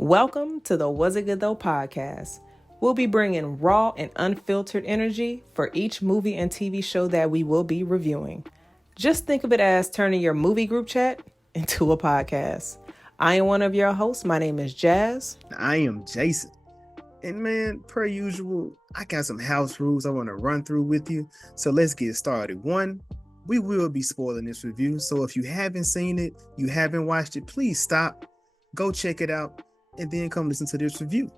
Welcome to the Was It Good Though podcast. We'll be bringing raw and unfiltered energy for each movie and TV show that we will be reviewing. Just think of it as turning your movie group chat into a podcast. I am one of your hosts. My name is Jazz. I am Jason. And man, per usual, I got some house rules I want to run through with you. So let's get started. One, we will be spoiling this review. So if you haven't seen it, you haven't watched it, please stop, go check it out, and then come listen to this review.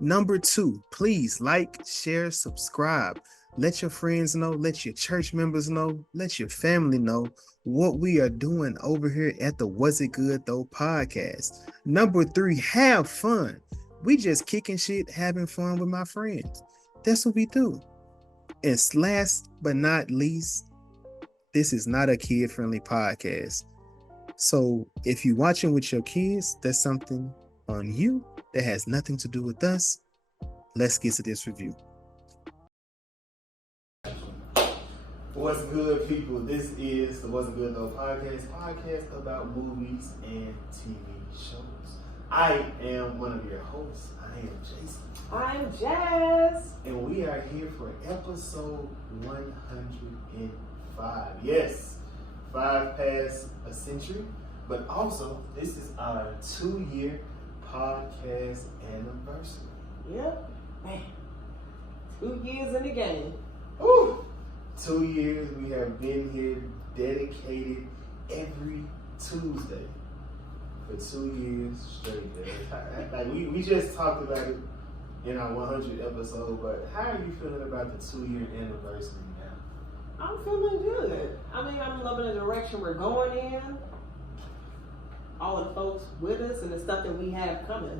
Number two, please like, share, subscribe. Let your friends know, let your church members know, let your family know what we are doing over here at the Was It Good Though podcast. Number three, have fun. We just kicking shit, having fun with my friends. That's what we do. And last but not least, this is not a kid-friendly podcast. So if you're watching with your kids, that's something on you that has nothing to do with us. Let's get to this review. What's good, people? This is the Was It Good Though podcast about movies and TV shows. I am one of your hosts. I am Jason. I'm Jazz. And we are here for episode 105. Yes, 5 past a century. But also, this is our 2-year podcast anniversary. Yep. Man, 2 years in the game. Woo! 2 years we have been here dedicated every Tuesday for 2 years straight. Like we just talked about it in our 100th episode, but how are you feeling about the 2-year anniversary now? I'm feeling good. I mean, I'm loving the direction we're going in. All of the folks with us and the stuff that we have coming,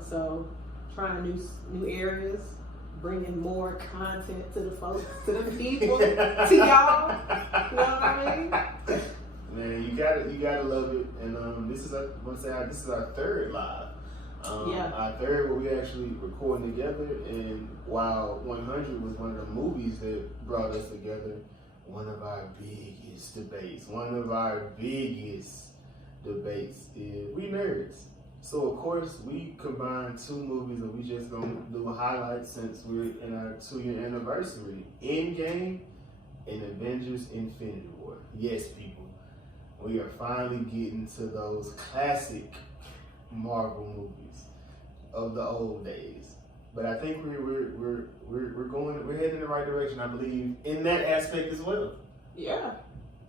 so trying new areas, bringing more content to the folks, to the people, to y'all. You know what I mean? Man, you gotta love it. And this is our third live. Our third where we actually recording together. And while 100 was one of the movies that brought us together, one of our biggest debates is we nerds. So of course we combined 2 movies that we just gonna do a highlight since we're in our 2-year anniversary. Endgame and Avengers Infinity War. Yes, people. We are finally getting to those classic Marvel movies of the old days. But I think we're heading in the right direction, I believe, in that aspect as well. Yeah.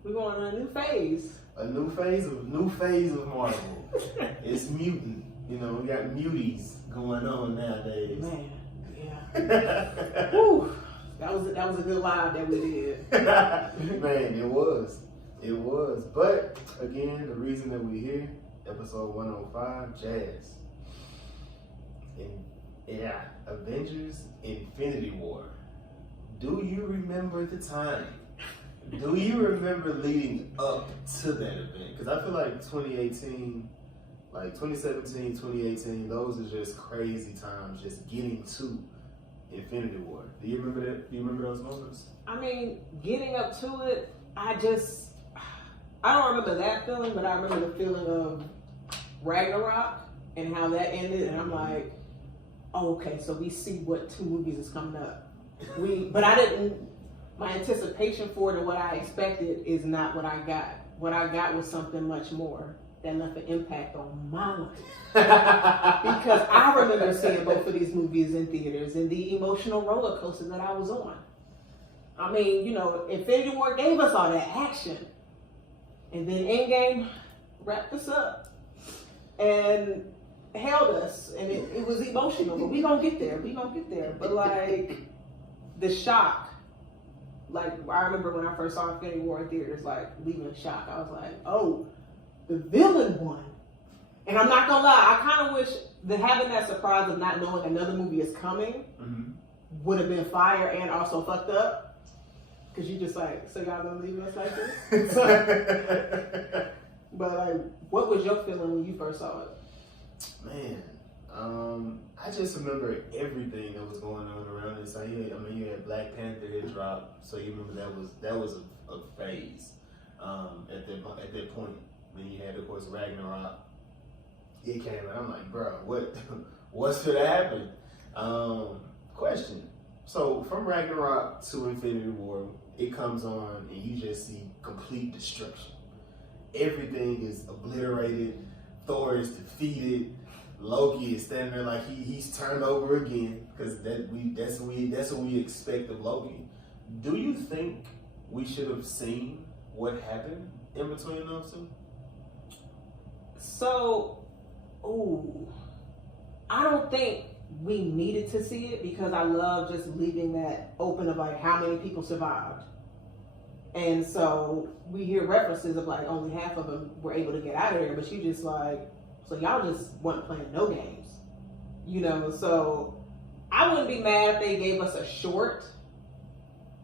We're going on a new phase. A new phase of Marvel. It's mutant. We got muties going on nowadays. Man, yeah. Whew. That was a good live that we did. Man, it was. But again, the reason that we're here, episode 105, Jazz. Avengers Infinity War. Do you remember the time? Do you remember leading up to that event? Because I feel like 2018, like 2017, 2018, those are just crazy times just getting to Infinity War. Do you remember that? Do you remember those moments? I mean, getting up to it, I don't remember that feeling, but I remember the feeling of Ragnarok and how that ended. And I'm like, oh, okay, so we see what 2 movies is coming up. My anticipation for it and what I expected is not what I got. What I got was something much more that left an impact on my life. Because I remember seeing both of these movies in theaters and the emotional roller coaster that I was on. I mean, Infinity War gave us all that action. And then Endgame wrapped us up and held us. And it was emotional, but we gonna get there. But like, the shock. Like, I remember when I first saw Infinity War in theaters, like, leaving shock. I was like, oh, the villain won. And I'm not gonna lie, I kind of wish that having that surprise of not knowing another movie is coming would have been fire and also fucked up. Because you just like, so y'all gonna leave us like this? But like, what was your feeling when you first saw it? Man, I just remember everything that was going on around this. You had Black Panther had dropped, so you remember that was a phase at that point. Then you had, of course, Ragnarok, it came out. I'm like, bro, what's gonna happen? Question. So from Ragnarok to Infinity War, it comes on and you just see complete destruction. Everything is obliterated. Thor is defeated. Loki is standing there like he's turned over again, because that's what we expect of Loki. Do you think we should have seen what happened in between those two? So, I don't think we needed to see it, because I love just leaving that open of like how many people survived. And so we hear references of like only half of them were able to get out of there, but you just like, so y'all just weren't playing no games, you know? So I wouldn't be mad if they gave us a short,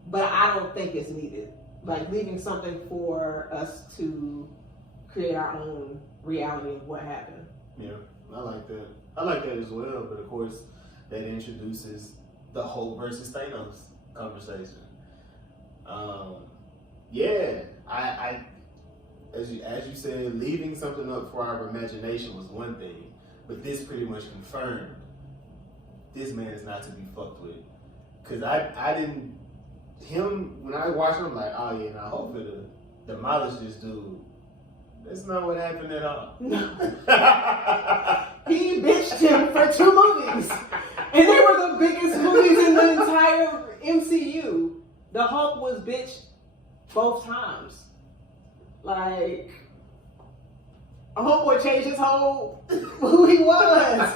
but I don't think it's needed. Like leaving something for us to create our own reality of what happened. Yeah, I like that. I like that as well, but of course that introduces the Hulk versus Thanos conversation. I as you said, leaving something up for our imagination was one thing, but this pretty much confirmed this man is not to be fucked with. Cause when I watched him, I'm like, oh yeah, now hopefully to demolish this dude. That's not what happened at all. He bitched him for 2 movies, and they were the biggest movies in the entire MCU. The Hulk was bitched both times. Like, a homeboy changed his whole who he was.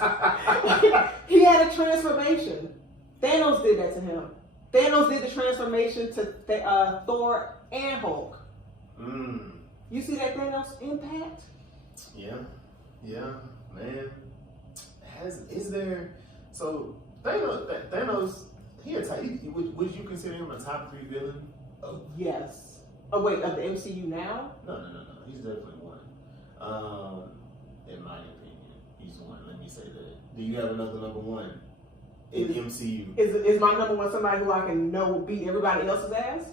He had a transformation. Thanos did that to him. Thanos did the transformation to Thor and Hulk. You see that Thanos impact? Yeah, man. Is there? So Thanos, would you consider him a top 3 villain? Yes. Oh wait, of the MCU now? No. He's definitely one. In my opinion, he's one. Let me say that. Do you have another number one in MCU? Is my number one somebody who I can know will beat everybody else's ass?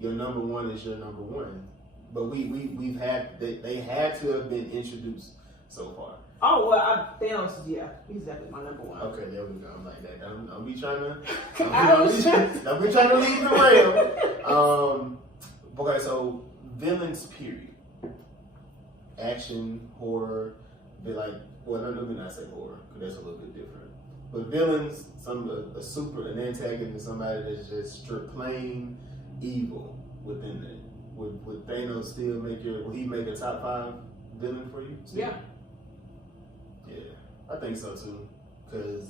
Your number one is your number one. But we've had they had to have been introduced so far. Oh well, Thanos, yeah, he's definitely my number one. Okay, there we go. I'm like that. Don't be trying to. Don't be trying to leave the rail. Okay, so villains, period. Action, horror, let me not say horror, because that's a little bit different. But villains, an antagonist, somebody that's just plain evil within it. Would Thanos still would he make a top 5 villain for you? Yeah. Yeah, I think so too. Because,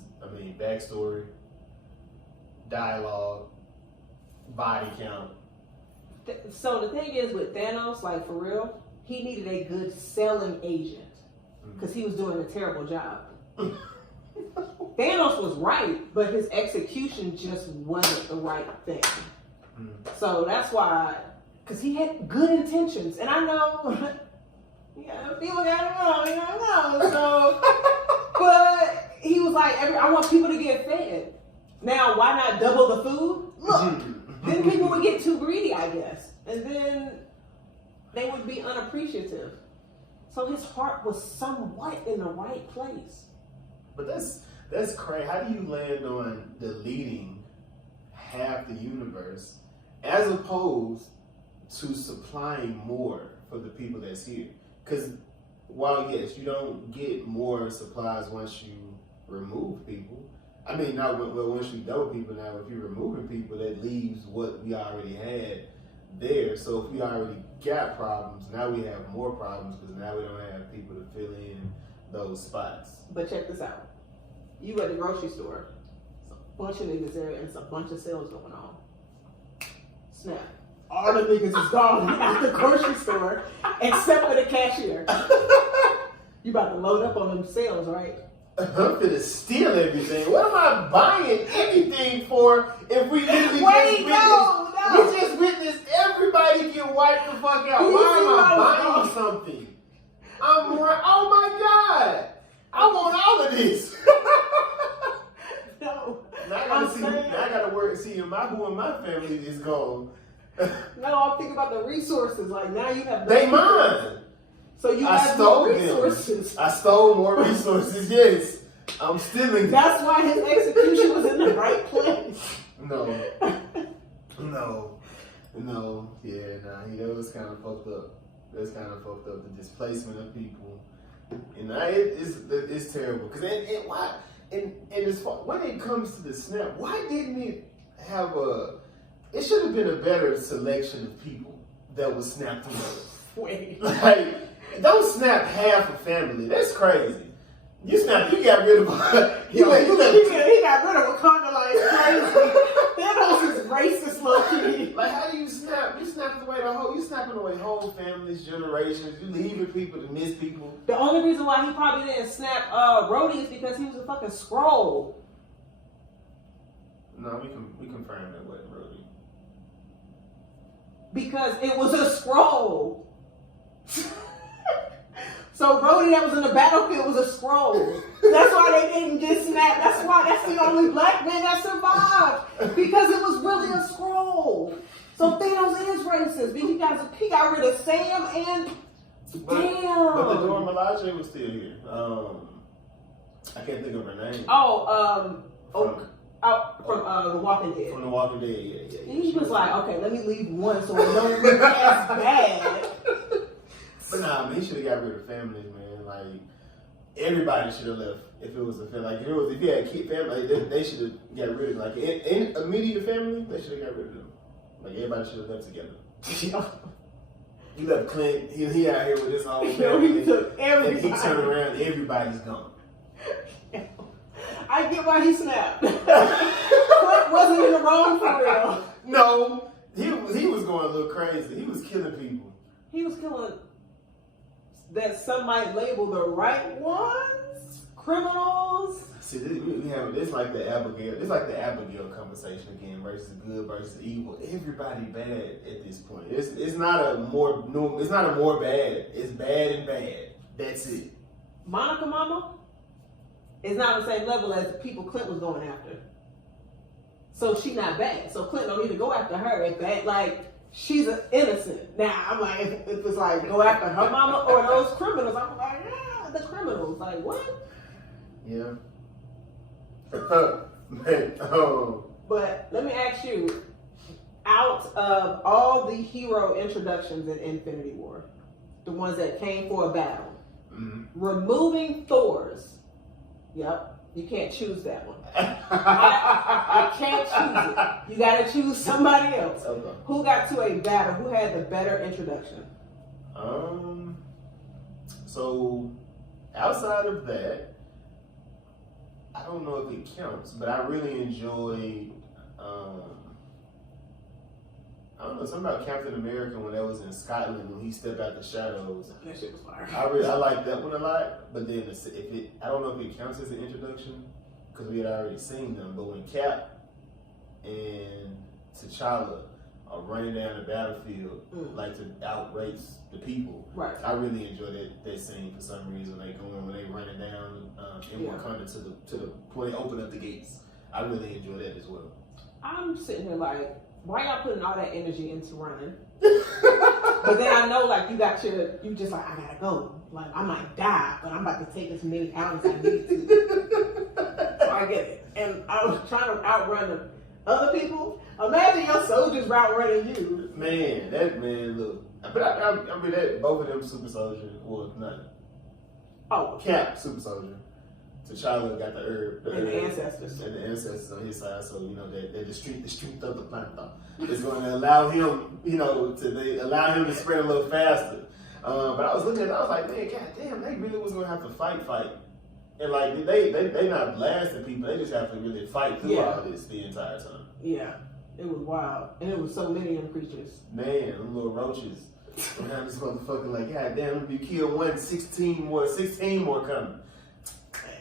backstory, dialogue, body count. So the thing is with Thanos, like for real, he needed a good selling agent, because he was doing a terrible job. Thanos was right, but his execution just wasn't the right thing. So that's why, because he had good intentions, and I know, people gotta know, so, but he was like, I want people to get fed. Now, why not double the food? Look. Then people would get too greedy, I guess. And then they would be unappreciative. So his heart was somewhat in the right place. But that's crazy. How do you land on deleting half the universe as opposed to supplying more for the people that's here? Because while, yes, you don't get more supplies once you remove people, not once you double people. Now, if you're removing people, that leaves what we already had there. So if we already got problems, now we have more problems, because now we don't have people to fill in those spots. But check this out. You at the grocery store, a bunch of niggas there, and it's a bunch of sales going on. Snap. All the niggas is gone at the grocery store, except for the cashier. You about to load up on them sales, right? I'm gonna steal everything. What am I buying anything for if we literally we just witnessed everybody get wiped the fuck out? Why am I buying something? Oh my God! I want all of this. No. Now I gotta work. See, who in my family is gone. No, I'm thinking about the resources. Like now you have. They mine. So you I have stole more them. resources. I stole more resources. Yes, I'm stealing. That's why his execution was in the right place. No. Yeah, that was kind of fucked up. That's kind of fucked up. The displacement of people, and it's terrible. Cause why? And as far, when it comes to the snap, why didn't it have a? It should have been a better selection of people that was snapped together. Wait. Like, don't snap half a family. That's crazy. You got rid of. He got rid of Wakanda like crazy. Thanos is racist, low key. Like, how do you snap? You snapping away whole families, generations. You leaving people to miss people. The only reason why he probably didn't snap Rhodey is because he was a fucking Skrull. No, we confirm that wasn't Rhodey. Because it was a Skrull. So Rhodey that was in the battlefield was a Skrull. That's why they didn't get snapped. That's the only black man that survived. Because it was really a Skrull. So Thanos is racist. He got rid of Sam and damn. But the Dora Milaje was still here. I can't think of her name. From The Walking Dead. From The Walking Dead, yeah. He was like, okay, let me leave one so it don't look as bad. But nah, man, he should have got rid of families, man. Like, everybody should have left if it was a family. Like, if you had a kid family, they should have got rid of them. Like, in immediate family, they should have got rid of them. Like, everybody should have left together. You left Clint, he out here with his own family. He took everybody. And he turned around, everybody's gone. I get why he snapped. Clint wasn't in the wrong for real. No, he was going a little crazy. He was killing people. He was killing that some might label the right ones, criminals. See, we have it's like the Abigail conversation again versus good versus evil. Everybody bad at this point. It's not a more bad. It's bad and bad. That's it. Monica Mama is not on the same level as the people Clint was going after. So she's not bad. So Clint don't need to go after her. If bad, like she's innocent. Now I'm like, if it's like go after her mama or those criminals, I'm like, yeah, the criminals. Like what? Yeah. But let me ask you, out of all the hero introductions in Infinity War, the ones that came for a battle, removing Thor's, you can't choose that one. I can't choose it. You gotta choose somebody else. Okay. Who got to a battle? Who had the better introduction? So outside of that, I don't know if it counts, but I really enjoyed, I don't know, something about Captain America when that was in Scotland when he stepped out the shadows. That shit was fire. I like that one a lot, but then I don't know if it counts as an introduction because we had already seen them, but when Cap and T'Challa are running down the battlefield like to outrace the people. Right. I really enjoy that scene for some reason. When they running down in Wakanda to the when they open up the gates. I really enjoy that as well. I'm sitting here like, why y'all putting all that energy into running? But then I know like you just like, I gotta go. Like I might die, but I'm about to take as many out as I need to. So I get it. And I was trying to outrun the other people. Imagine your soldiers outrunning you. Man, look. But I mean that both of them super soldiers, well not. Oh, Cap super soldier. T'Challa got the herb, and the ancestors, on his side. So that the strength of the panther is going to allow him, allow him to spread a little faster. But I was looking at it, I was like, man, goddamn, they really was going to have to fight, and like they not blasting people, they just have to really fight through all this the entire time. Yeah, it was wild, and it was so many of them creatures. Man, them little roaches. I'm having this motherfucker like, goddamn, if you kill one, 16 more coming.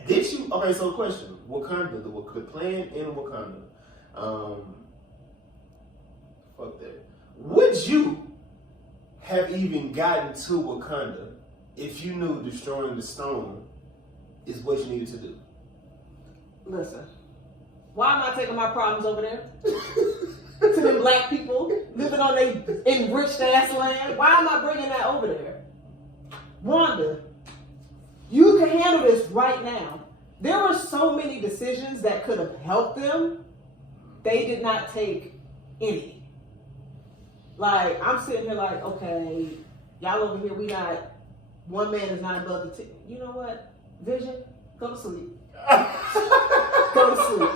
Did you? Okay, so the question: Wakanda, the plan in Wakanda. Fuck that. Would you have even gotten to Wakanda if you knew destroying the stone is what you needed to do? Listen, why am I taking my problems over there? To the black people living on their enriched ass land? Why am I bringing that over there? Wanda, you can handle this right now. There were so many decisions that could have helped them. They did not take any. Like, I'm sitting here like, okay, y'all over here, we not, one man is not above the you know what? Vision, go to sleep. Go to sleep.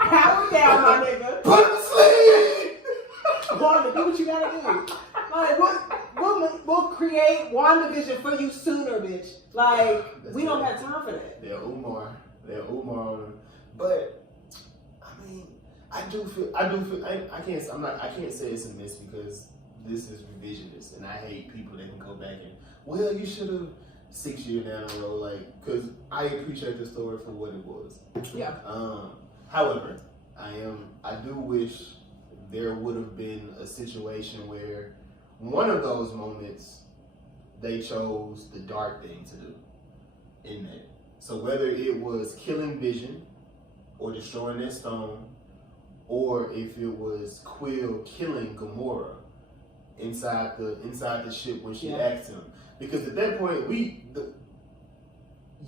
Power down, my nigga. Put him to sleep. Wanda, do what you gotta do. Like, we'll create WandaVision for you sooner, bitch. Like, we don't have time for that. They're Umar on them. But I mean, I can't say it's a miss because this is revisionist, and I hate people that can go back and, well, you should have 6 years down the road, like, because I appreciate the story for what it was. Yeah. However, I do wish there would have been a situation where one of those moments they chose the dark thing to do in that. So whether it was killing Vision or destroying that stone, or if it was Quill killing Gamora inside the ship when she asked him. Because at that point,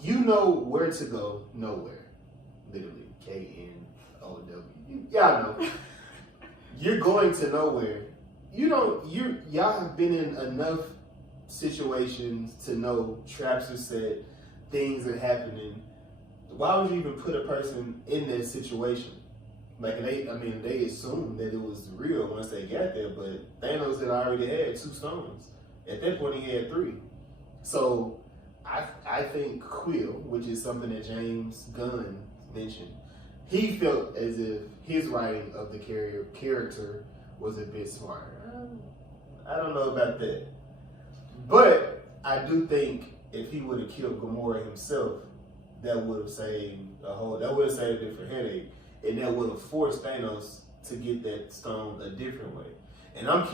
you know where to go, nowhere. Literally, KNOW. Y'all know. You're going to nowhere. Y'all have been in enough situations to know traps are set, things are happening. Why would you even put a person in that situation? Like, they assumed that it was real once they got there, but Thanos had already had 2 stones. At that point, he had 3. So, I think Quill, which is something that James Gunn mentioned, he felt as if his writing of the character was a bit smarter. I don't know about that. But I do think if he would have killed Gamora himself, that would have saved a different headache. And that would have forced Thanos to get that stone a different way. And I'm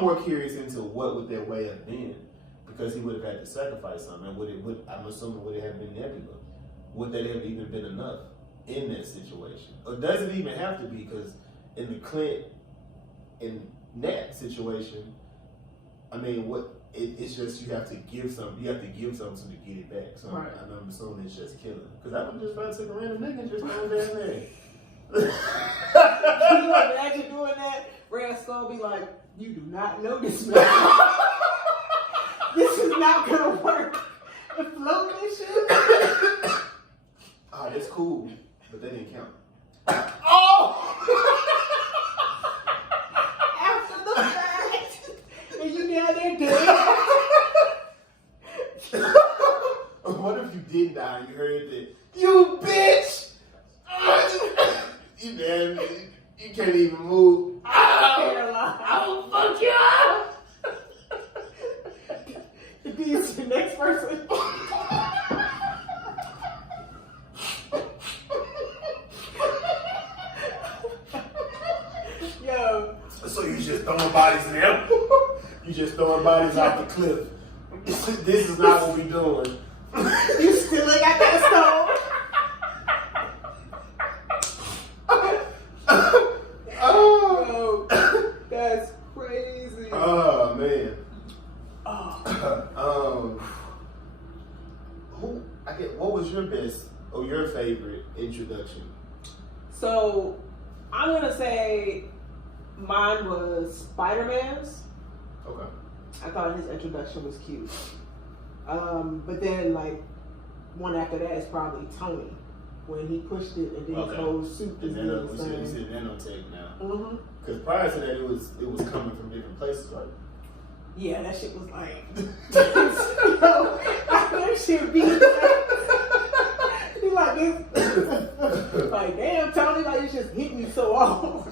more curious into what would that way have been, because he would have had to sacrifice something. I'm assuming would it have been Nebula? Would that have even been enough in that situation? Or does it even have to be? Because in the Clint, in that situation, I mean, it's just you have to give something. You have to give something to get it back. So right. I'm assuming it's just killing. Because I would just try to take a random nigga and just go down there. Can you imagine doing that? Red Skull be like, you do not know this man. This is not gonna work. The floating and shit. Ah, that's cool, but that didn't count. Oh! After the fact, and you down there dead. What if you did die and you heard that? You bitch! You damn, you can't even move. I will fuck you up. Be the next person. Yo. So you just throwing bodies now? You just throwing bodies off the cliff. This is not what we doing. You still ain't got that stone. Oh, that's crazy. Oh man. Oh. What was your best or your favorite introduction? So I'm gonna say mine was Spider-Man's. Okay. I thought his introduction was cute. But then like one after that is probably Tony. When he pushed it and then his whole suit is doing the same. We said nanotech now. Mm-hmm. Because prior to that, it was coming from different places, right? Yeah, that shit was like, yo, that shit be he like this, like damn Tony, like you just hit me so off.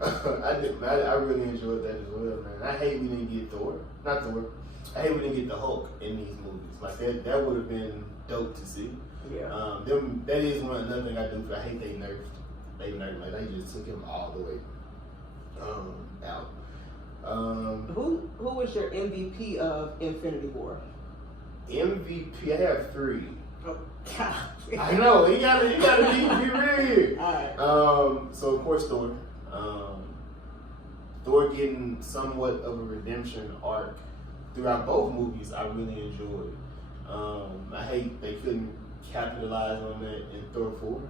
I really enjoyed that as well, man. I hate we didn't get Thor. Not Thor. I hate we didn't get the Hulk in these movies. Like that would have been dope to see. Yeah. That is another thing I do. I hate they nerfed. Like they just took him all the way out. Who was your MVP of Infinity War? MVP, I have 3. Oh God. I know, you gotta be real here. Alright. So of course Thor. Thor getting somewhat of a redemption arc throughout both movies, I really enjoyed. I hate they couldn't capitalize on that in Thor 4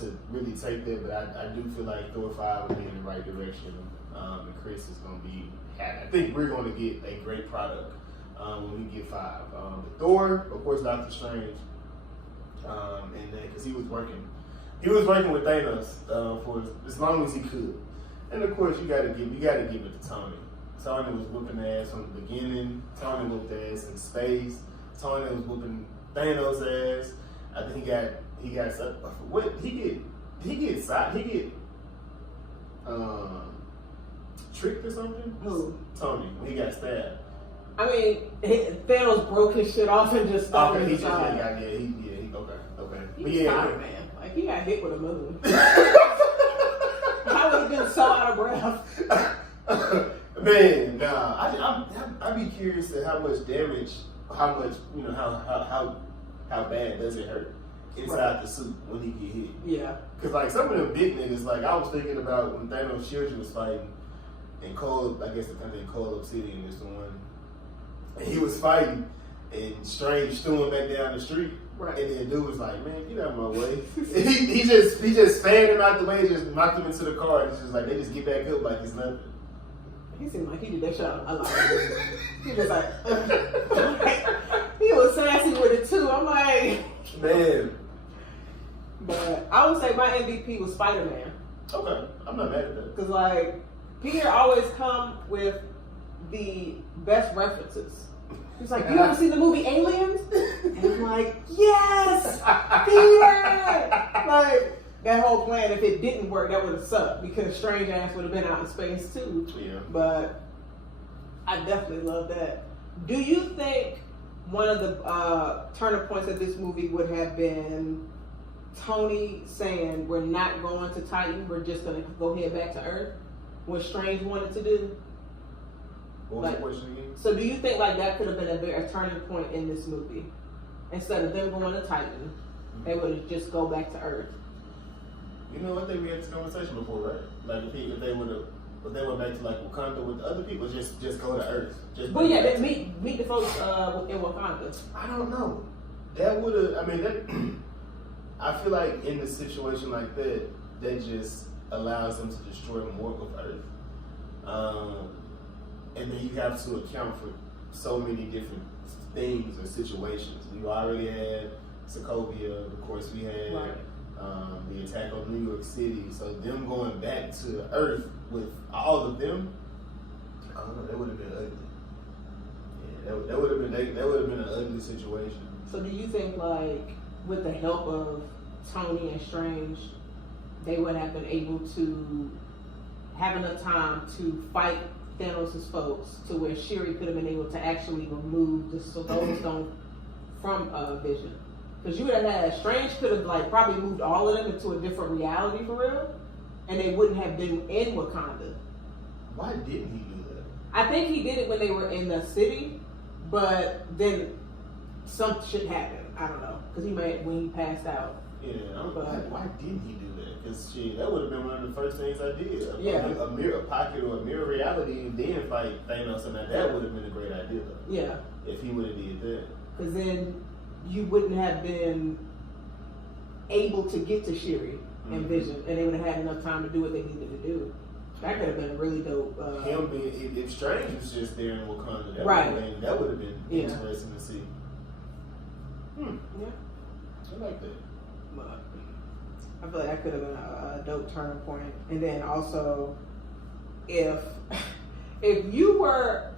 to really take that, but I do feel like Thor 5 would be in the right direction. And Chris is going to be happy. I think we're going to get a great product when we get 5. But Thor, of course, Doctor Strange, and then because he was working with Thanos for as long as he could. And of course, you gotta give it to Tony. Tony was whooping ass from the beginning. Tony whooped ass in space. Tony was whooping Thanos ass. I think he got what he get tricked or something. Who? Tony, when he got stabbed. I mean, Thanos broke his shit off and just started. Okay, he his just side. okay. He But was yeah, tired, man. Like he got hit with a moon. I would have been so out of breath. Man, nah. I'd be curious to how much damage, how much, how bad does it hurt inside the suit when he get hit? Yeah. Cause like some of them big niggas, like I was thinking about when Thanos Shield was fighting, and Cole, I guess the country Cole Obsidian is the one, and he was fighting, and Strange threw him back down the street. Right. And then dude was like, man, get out of my way. he just fanned him out the way, just knocked him into the car. It's just like they just get back up like it's nothing. He seemed like he did that shit a lot. He was like, he was sassy with it too. I'm like, man. But I would say my MVP was Spider-Man. Okay, I'm not mad at that. Because like Peter always come with the best references. He's like, you ever seen the movie Aliens? And I'm like, yes, Peter! Like, that whole plan, if it didn't work, that would have sucked because Strange Ass would have been out in space too. Yeah. But I definitely love that. Do you think one of the turning points of this movie would have been Tony saying, we're not going to Titan, we're just going to go head back to Earth? What Strange wanted to do? What was the question again? So do you think like that could have been a turning point in this movie? Instead of them going to Titan, they would have just go back to Earth. You know, I think we had this conversation before, right? Like if they went back to like Wakanda with the other people, just go to Earth. But yeah, then meet the folks in Wakanda. I don't know. That would have. I mean, I feel like in a situation like that just allows them to destroy more of Earth. And then you have to account for so many different things or situations. We already had Sokovia, of course we had the attack on New York City. So them going back to Earth with all of them, I don't know, that would have been ugly. Yeah, that would have been an ugly situation. So do you think like with the help of Tony and Strange, they would have been able to have enough time to fight Thanos' folks to where Shuri could have been able to actually remove the Soul Stone from Vision? Because you would have had Strange could have like probably moved all of them into a different reality for real, and they wouldn't have been in Wakanda. Why didn't he do that? I think he did it when they were in the city, but then some shit happened. I don't know because when he passed out. Yeah, why didn't he do that? Because that would have been one of the first things I did. A mirror pocket or a mirror reality, and then fight Thanos, and that would have been a great idea. Yeah. If he would have did that. Because then you wouldn't have been able to get to Shuri and Vision, and they would have had enough time to do what they needed to do. That could have been really dope. Him being, if Strange was just there in Wakanda, that would have been interesting to see. Yeah. I like that. But I feel like that could have been a dope turning point. And then also, if you were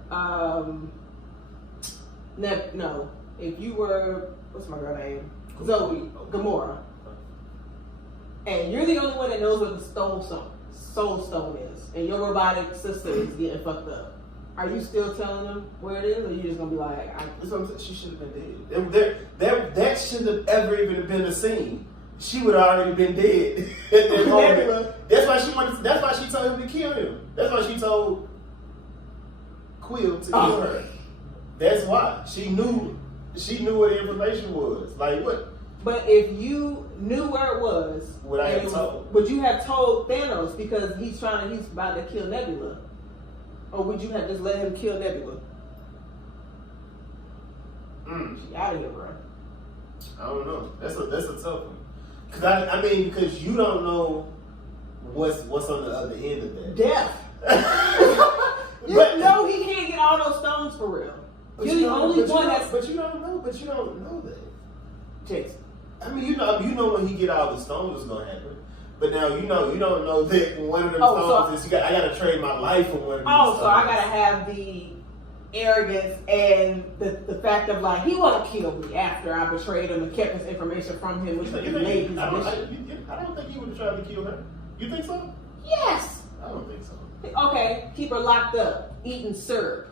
if you were, what's my girl name? Zoe, Gamora, and you're the only one that knows what the Soul Stone is, and your robotic sister is getting fucked up, are you still telling them where it is, or you just gonna be like, That's what I'm saying. She should have been dead. That shouldn't have ever even been a scene. She would have already been dead at that moment. That's why she told him to kill him. That's why she told Quill to kill her. That's why she knew what the information was. Like what? But if you knew where it was, Would I have told? Would you have told Thanos because he's about to kill Nebula? Or would you have just let him kill Nebula? She out of here, bro. I don't know. That's a tough one. Because you don't know what's on the other end of that. Death. You know he can't get all those stones for real. You're the only one that's. But you don't know that. Jason. I mean, you know when he get all the stones, what's gonna happen. But now you don't know that one of them stones is I gotta trade my life for one of these stones. So I gotta have the arrogance and the fact of like he wanna kill me after I betrayed him and kept his information from him, which delayed his mission. I don't think he would have tried to kill her. You think so? Yes. I don't think so. Okay, keep her locked up, eating syrup.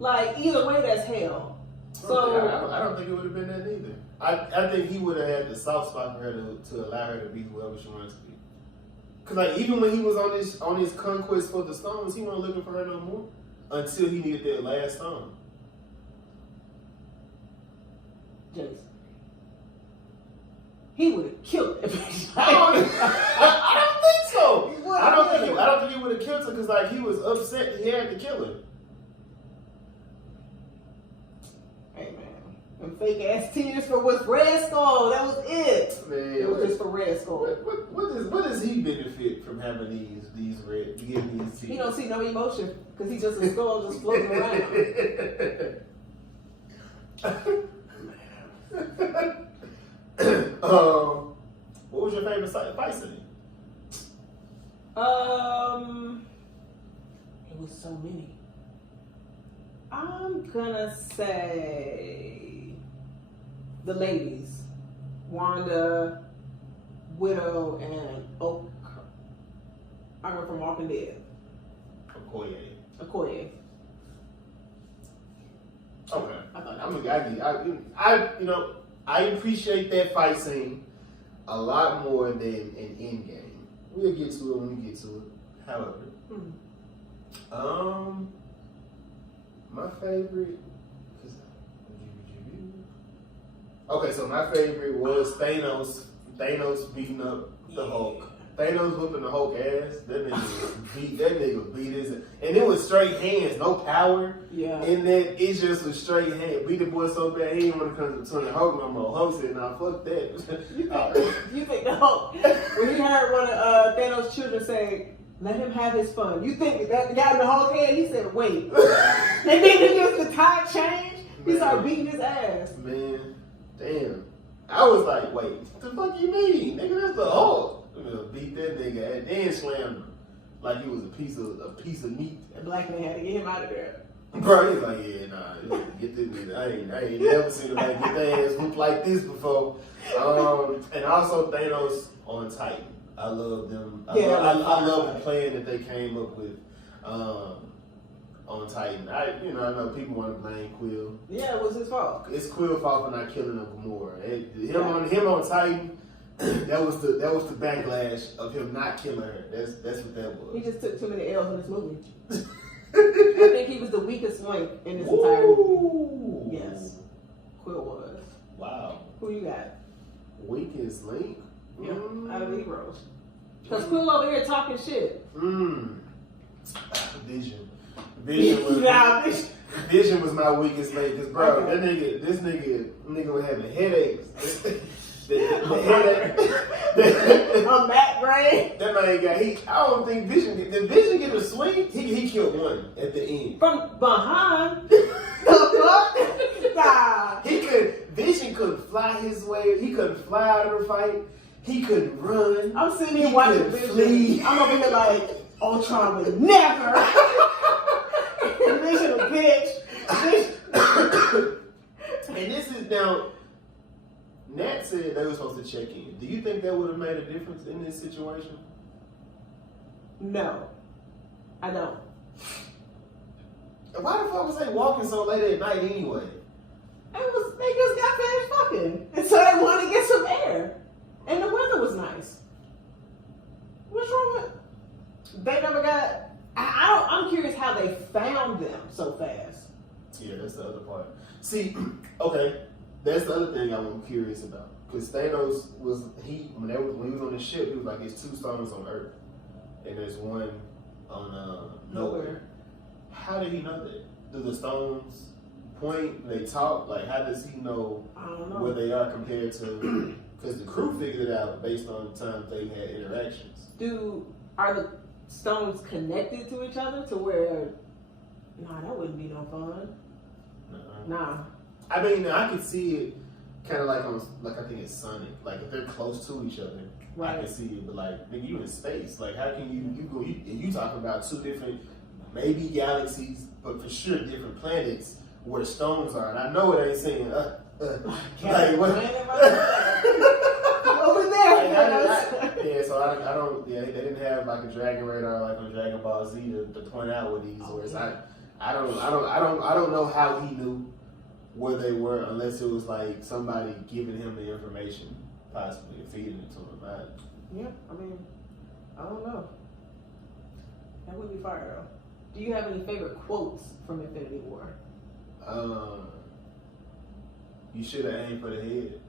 Like either way, that's hell. So I don't think it would have been that either. I think he would have had the soft spot for her to allow her to be whoever she wanted to be. Cause like even when he was on his conquest for the stones, he wasn't looking for her no more until he needed that last stone. Jason, he would have killed her. I don't think so. I don't think he would have killed her because like he was upset he had to kill her. Hey man, them fake ass tears for what's Red Skull. That was it. Man, it was just for Red Skull. What does he benefit from having these red getting these tears? He don't see no emotion because he's just a skull just floating around. What was your favorite fight scene? It was so many. I'm gonna say the ladies, Wanda, Widow, and I remember from Walking Dead. Okoye. Okay. I thought I appreciate that fight scene a lot more than an Endgame. We'll get to it when we get to it. However, my favorite. Okay, so my favorite was Thanos. Thanos beating up the Hulk. Thanos whipping the Hulk ass. That nigga beat his, and it was straight hands, no power. Yeah. And then it just was straight hands. Beat the boy so bad he didn't want to come to the Hulk no more. Hulk said, "Nah, fuck that." You think the Hulk? When he heard one of Thanos' children say, "Let him have his fun," you think that got in the Hulk head? He said, "Wait," and then just the tide changed. He started beating his ass. Man, damn. I was like, "Wait, what the fuck you mean, nigga? That's the Hulk." Beat that nigga and then slammed him like he was a piece of meat. And Black man had to get him out of there. Bro, he's like, yeah, nah, get this nigga. I ain't never seen him get their ass whooped like this before. And also Thanos on Titan. I love them. I love the plan that they came up with on Titan. I know people want to blame Quill. Yeah, it was his fault. It's Quill's fault for not killing Gamora. Him on Titan. That was the backlash of him not killing her. That's what that was. He just took too many L's in this movie. I think he was the weakest link in this entire movie. Yes, Quill was. Wow. Who you got? Weakest link? Yeah, out of the heroes. Because Quill over here talking shit. Vision. Vision was my weakest link. Cause bro, this nigga was having headaches. The Matt Gray. That man got I don't think Vision did Vision get a swing? He killed one at the end. From behind? The fuck? Vision couldn't fly his way. He couldn't fly out of the fight. He couldn't run. I'm sitting here watching Vision. I'm over here like, Ultron would never. Vision a bitch. And this is now. Nat said they were supposed to check in. Do you think that would have made a difference in this situation? No, I don't. Why the fuck was they walking so late at night anyway? They just got finished fucking, and so they wanted to get some air, and the weather was nice. What's wrong with? They never got. I'm curious how they found them so fast. Yeah, that's the other part. See, okay. that's the other thing I'm curious about. Because Thanos when he was on the ship, he was like, "There's 2 stones on Earth, and there's one on nowhere." How did he know that? Do the stones point? They talk? Like, how does he know I don't know. where they are compared to? Because the crew figured it out based on the time they had interactions. Are the stones connected to each other to where? Nah, that wouldn't be no fun. Nah. I mean, I can see it kind of like I think it's Sonic. Like if they're close to each other, Right. I can see it. But like, nigga, you in space. Like, how can you talking about 2 different, maybe galaxies, but for sure different planets where stones are. And I know it ain't saying like what. Over there. Yeah, so I don't. Yeah, they didn't have like a dragon radar like on Dragon Ball Z to point out where these were. So I don't know how he knew where they were unless it was like somebody giving him the information, possibly and feeding it to him. Yeah, I mean, I don't know. That would be fire though. Do you have any favorite quotes from Infinity War? You should have aimed for the head.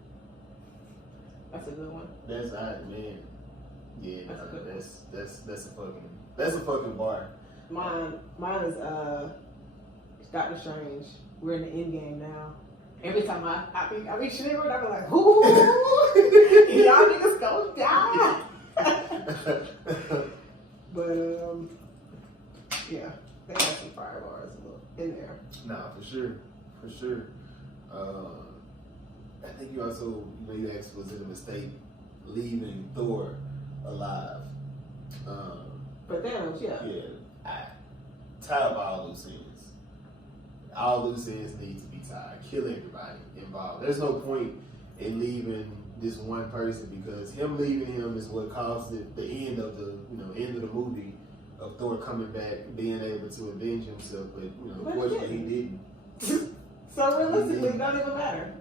That's a good one. That's man. Yeah, That's a good that's a fucking bar. Mine is Doctor Strange. We're in the end game now. Every time I be shivering, I be like, ooh, y'all niggas gonna die. But yeah, they have some fire bars in there. Nah, for sure. I think you also, you asked was it a mistake leaving Thor alive? But Thanos, yeah. Yeah, tie up all loose ends. All loose ends need to be tied. Kill everybody involved. There's no point in leaving this one person because him leaving him is what caused the end of the movie of Thor coming back, being able to avenge himself. But unfortunately he didn't. So realistically, it doesn't even matter.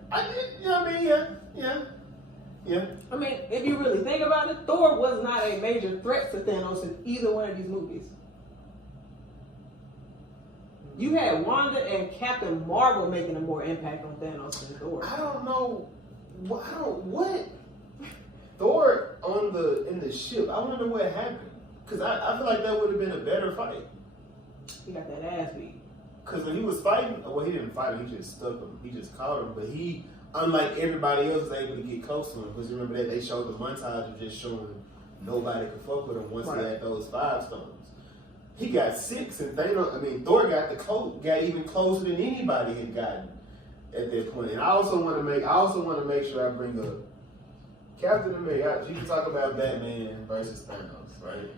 Yeah. I mean, if you really think about it, Thor was not a major threat to Thanos in either one of these movies. You had Wanda and Captain Marvel making a more impact on Thanos than Thor. I don't know. What? Thor in the ship. I wonder what happened. Because I feel like that would have been a better fight. He got that ass beat. Because when he was fighting, well, he didn't fight him. He just stuck him. He just caught him. But he, unlike everybody else, was able to get close to him. Because remember that they showed the montage of just showing nobody could fuck with him once he had those 5 stones. He got 6, and Thor got even closer than anybody had gotten at that point. And I also want to make sure I bring up Captain America. You can talk about Batman versus Thanos, right?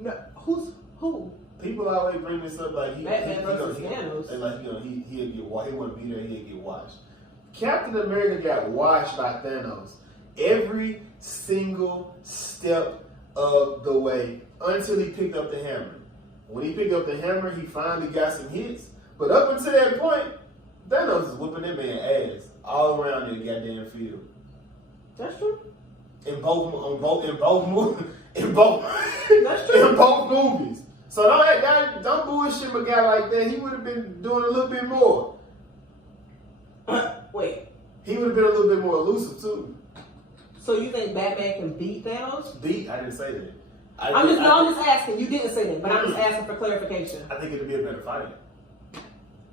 No, who? People always bring this up like Batman versus Thanos. And like he'll get washed. He wouldn't be there. He'll get washed. Captain America got washed by Thanos every single step of the way until he picked up the hammer. When he picked up the hammer, he finally got some hits. But up until that point, Thanos is whooping that man ass all around the goddamn field. That's true. In both movies. That's true. In both movies. So don't bullshit a guy like that. He would have been doing a little bit more. Wait. He would have been a little bit more elusive too. So you think Batman can beat Thanos? I didn't say that. I'm just asking. You didn't say that, but I'm just asking for clarification. I think it'd be a better fight.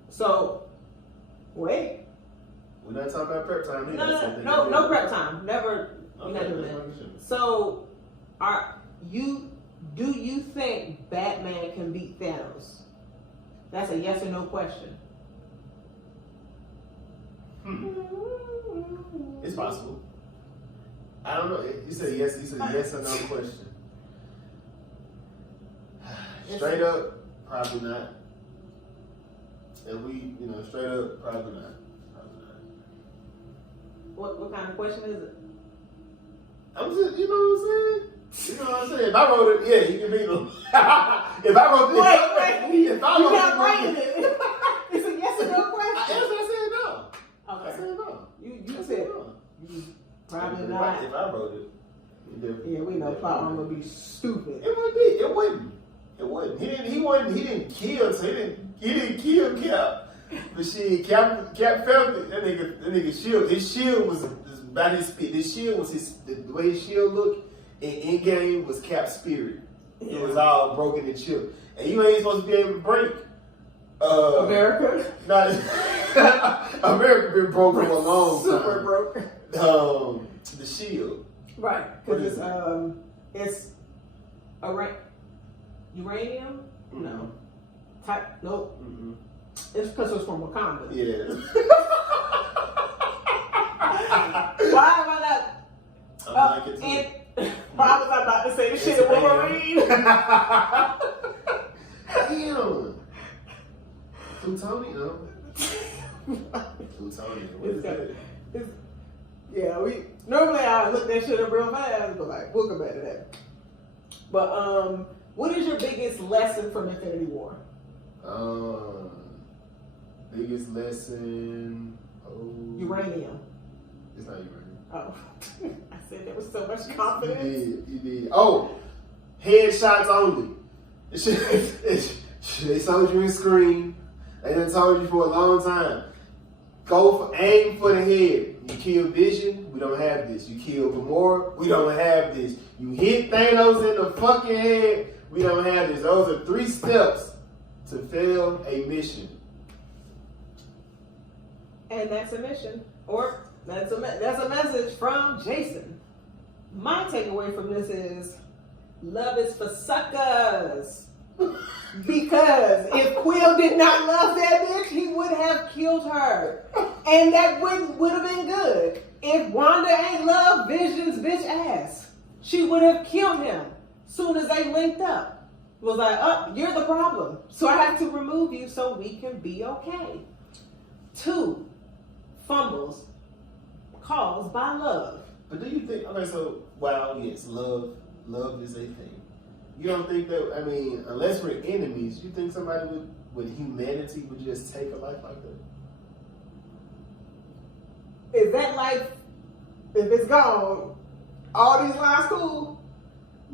So, wait. We're not talking about prep time either. No prep time. Never. We're not doing that. So, do you think Batman can beat Thanos? That's a yes or no question. It's possible. I don't know. You said yes. You said yes or no question. Straight up, probably not. And straight up, probably not. What kind of question is it? I'm just, you know what I'm saying? If I wrote it, yeah, you can beat them. If I wrote this, You're not writing it. It's a yes or no question. I said no. Okay. I said no. You said no. Probably not. If I wrote it, yeah, we know Plot Armor would be stupid. It wouldn't be. It wouldn't. He didn't kill. So he didn't kill Cap. But shit, Cap felt it. That nigga shield. His shield was about his spirit. His shield was the way his shield looked in Endgame was Cap's spirit. It was all broken and chipped. And you ain't supposed to be able to break. America? Not America been broke for a long time. Super broke. The shield. Right, because it's uranium. No. Nope. Mm-hmm. It's because it's from Wakanda. Yeah. Why am I not? Like it too. Why was I about to say the shit of Wolverine? Damn. Plutonium, no? Plutonium. What is that? Yeah, normally I look that shit up real fast, but like we'll come back to that. But what is your biggest lesson from Infinity War? Biggest lesson. Uranium. It's not uranium. Oh, I said there was so much confidence. You did. Oh, headshots only. They told you in Scream. They done told you for a long time. Aim for the head. You kill Vision, we don't have this. You kill Gamora, we don't have this. You hit Thanos in the fucking head, we don't have this. Those are 3 steps to fail a mission. And that's a mission, or that's a message from Jason. My takeaway from this is love is for suckers. Because if Quill did not love that bitch, he would have killed her. And that would have been good. If Wanda ain't love Vision's bitch ass, she would have killed him soon as they linked up. Was like, oh, you're the problem. So I have to remove you so we can be okay. 2 fumbles caused by love. But do you think, okay, so, wow, yes, love is a thing. You don't think that, I mean, unless we're enemies, you think somebody with humanity would just take a life like that? Is that life, if it's gone, all these lines cool?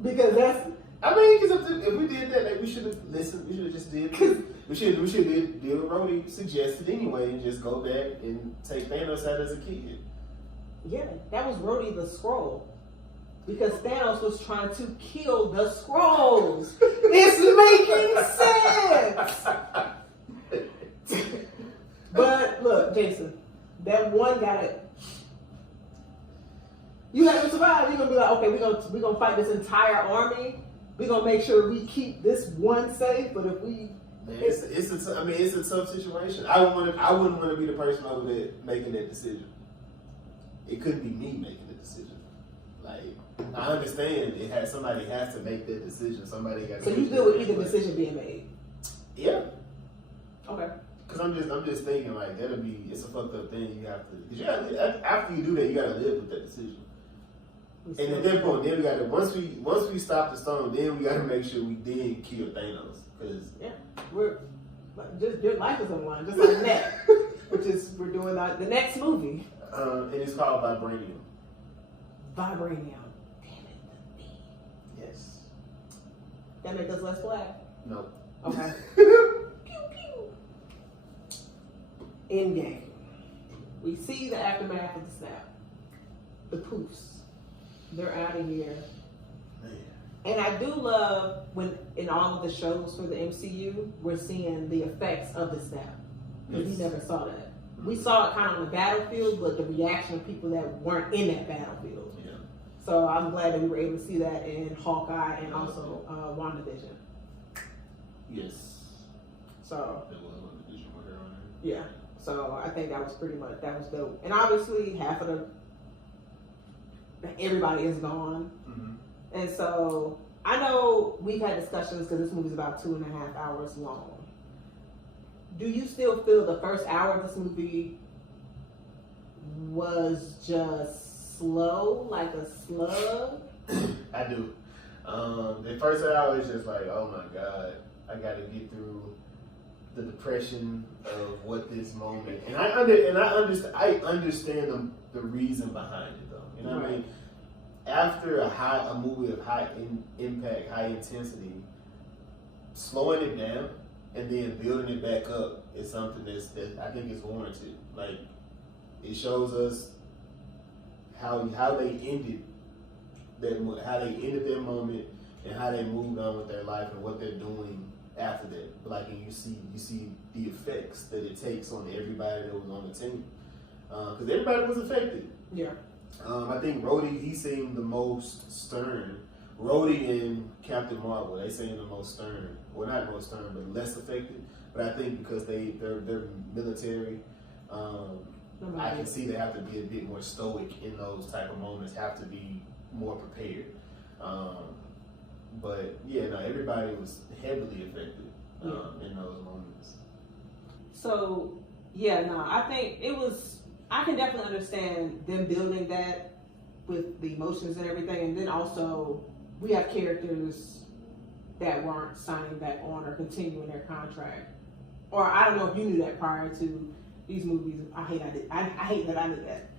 Because that's... I mean, because if we did that, like, we should have listened, we should have just did, we should did what Rhodey suggested anyway, and just go back and take Thanos out as a kid. Yeah, that was Rhodey the Scroll. Because Thanos was trying to kill the Skrulls. It's making sense. But look, Jason, that one guy, you have to survive. You're gonna be like, okay, we're gonna fight this entire army. We're gonna make sure we keep this one safe. But if we, it's a tough situation. I wouldn't want to be the person over there making that decision. It couldn't be me making the decision. Like, I understand somebody has to make that decision. Somebody got. So you good with either decision being made? Yeah. Okay. Because I'm just thinking like it's a fucked up thing. You have to, after you do that, you gotta live with that decision. And at that point, then we gotta once we stop the storm, then we gotta make sure we did kill Thanos. Because your life is on one, just like that. Which is we're doing the next movie. And it's called Vibranium. Vibranium. Damn it, the B. Yes. That make us less black? No. Okay. Pew, pew. Endgame. We see the aftermath of the snap. The poofs. They're out of here. Man. And I do love when in all of the shows for the MCU, we're seeing the effects of the snap. Because we never saw that. We saw it kind of on the battlefield, but the reaction of people that weren't in that battlefield. Yeah. So I'm glad that we were able to see that in Hawkeye and also WandaVision. Yes. So That was WandaVision with her on yeah. So I think that was dope. And obviously everybody is gone. Mm-hmm. And so I know we've had discussions because this movie's about 2.5 hours long. Do you still feel the first hour of this movie was just slow, like a slug? I do. The first hour is just like, oh my God, I got to get through the depression of what this moment. And I understand the reason behind it though. You know what I mean? After a movie of high impact, high intensity, slowing it down and then building it back up is something that I think is warranted. Like, it shows us how they ended their moment and how they moved on with their life and what they're doing after that. Like, and you see the effects that it takes on everybody that was on the team, because everybody was affected. Yeah. I think Rhodey, he seemed the most stern. Rhodey and Captain Marvel, they seem the most stern. Well, not most stern, but less affected. But I think because they're military, I can see they have to be a bit more stoic in those type of moments, have to be more prepared. But yeah, no, everybody was heavily affected in those moments. So yeah, no, I think it was. I can definitely understand them building that with the emotions and everything, and then also we have characters that weren't signing back on or continuing their contract. Or I don't know if you knew that prior to these movies. I hate that I knew that.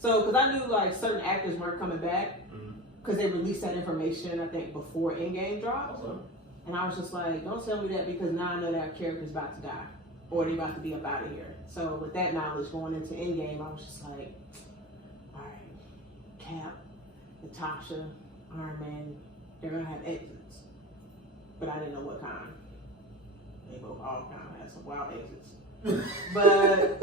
So because I knew like certain actors weren't coming back because they released that information I think before Endgame dropped, and I was just like, don't tell me that because now I know that character's about to die or they're about to be up out of here. So with that knowledge going into Endgame, I was just like, all right, Cap, Natasha, Iron Man, they're gonna have exits, but I didn't know what kind. They both all kind of had some wild exits. But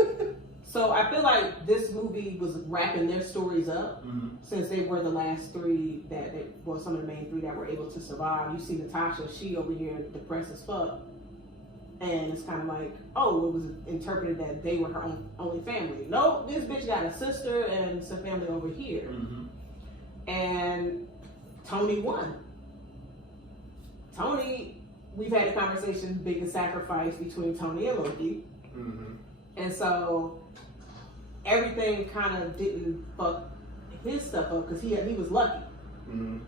so I feel like this movie was wrapping their stories up since they were the last three some of the main three that were able to survive. You see Natasha, she over here depressed as fuck. And it's kind of like, oh, it was interpreted that they were her only family. No, this bitch got a sister and some family over here. And Tony won. Tony, we've had a conversation, biggest sacrifice between Tony and Loki. And so everything kind of didn't fuck his stuff up because he was lucky.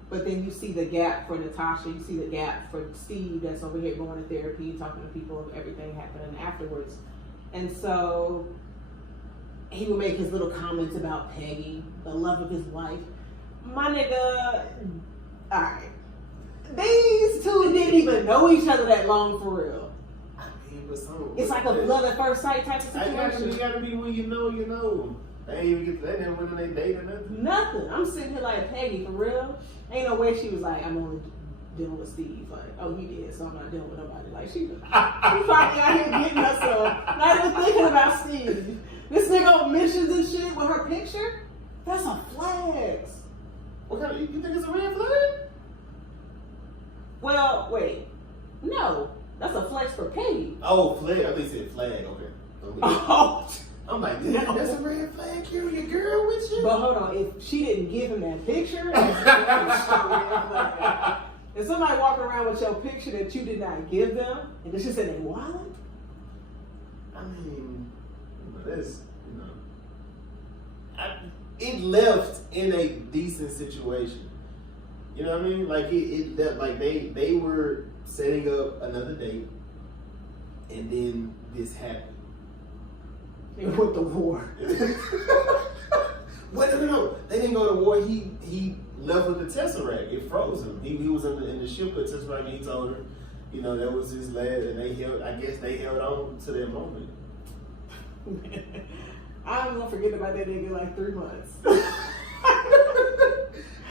But then you see the gap for Natasha, you see the gap for Steve that's over here going to therapy, talking to people, everything happening afterwards. And so he would make his little comments about Peggy, the love of his life. My nigga, alright. These two didn't even know each other that long for real. I mean, but it's like a blood at first sight type of situation. You gotta be when you know, you know. They ain't even get to that then when they date or nothing. Nothing. I'm sitting here like, Peggy, for real? Ain't no way she was like, I'm only dealing with Steve. Like, oh, he did, so I'm not dealing with nobody. Like, she probably out here getting herself, not even thinking about Steve. This nigga on missions and shit with her picture? That's a flex. What kind of, you think it's a red flag? Well, wait. No. That's a flex for Peggy. Oh, flag. I think you said flag. Okay. Oh. I'm like, that's a red flag. Carry your girl with you. But hold on, if she didn't give him that picture, that's a red flag. If somebody walking around with your picture that you did not give them, and it's just in their wallet, I mean, that's it left in a decent situation. You know what I mean? Like like they were setting up another date, and then this happened. They went to war. Wait, no. They didn't go to war. He left with the Tesseract. It froze him. He was in the ship with Tesseract, and he told her, you know, that was his last, and they held on to that moment. I'm gonna forget about that nigga in like 3 months.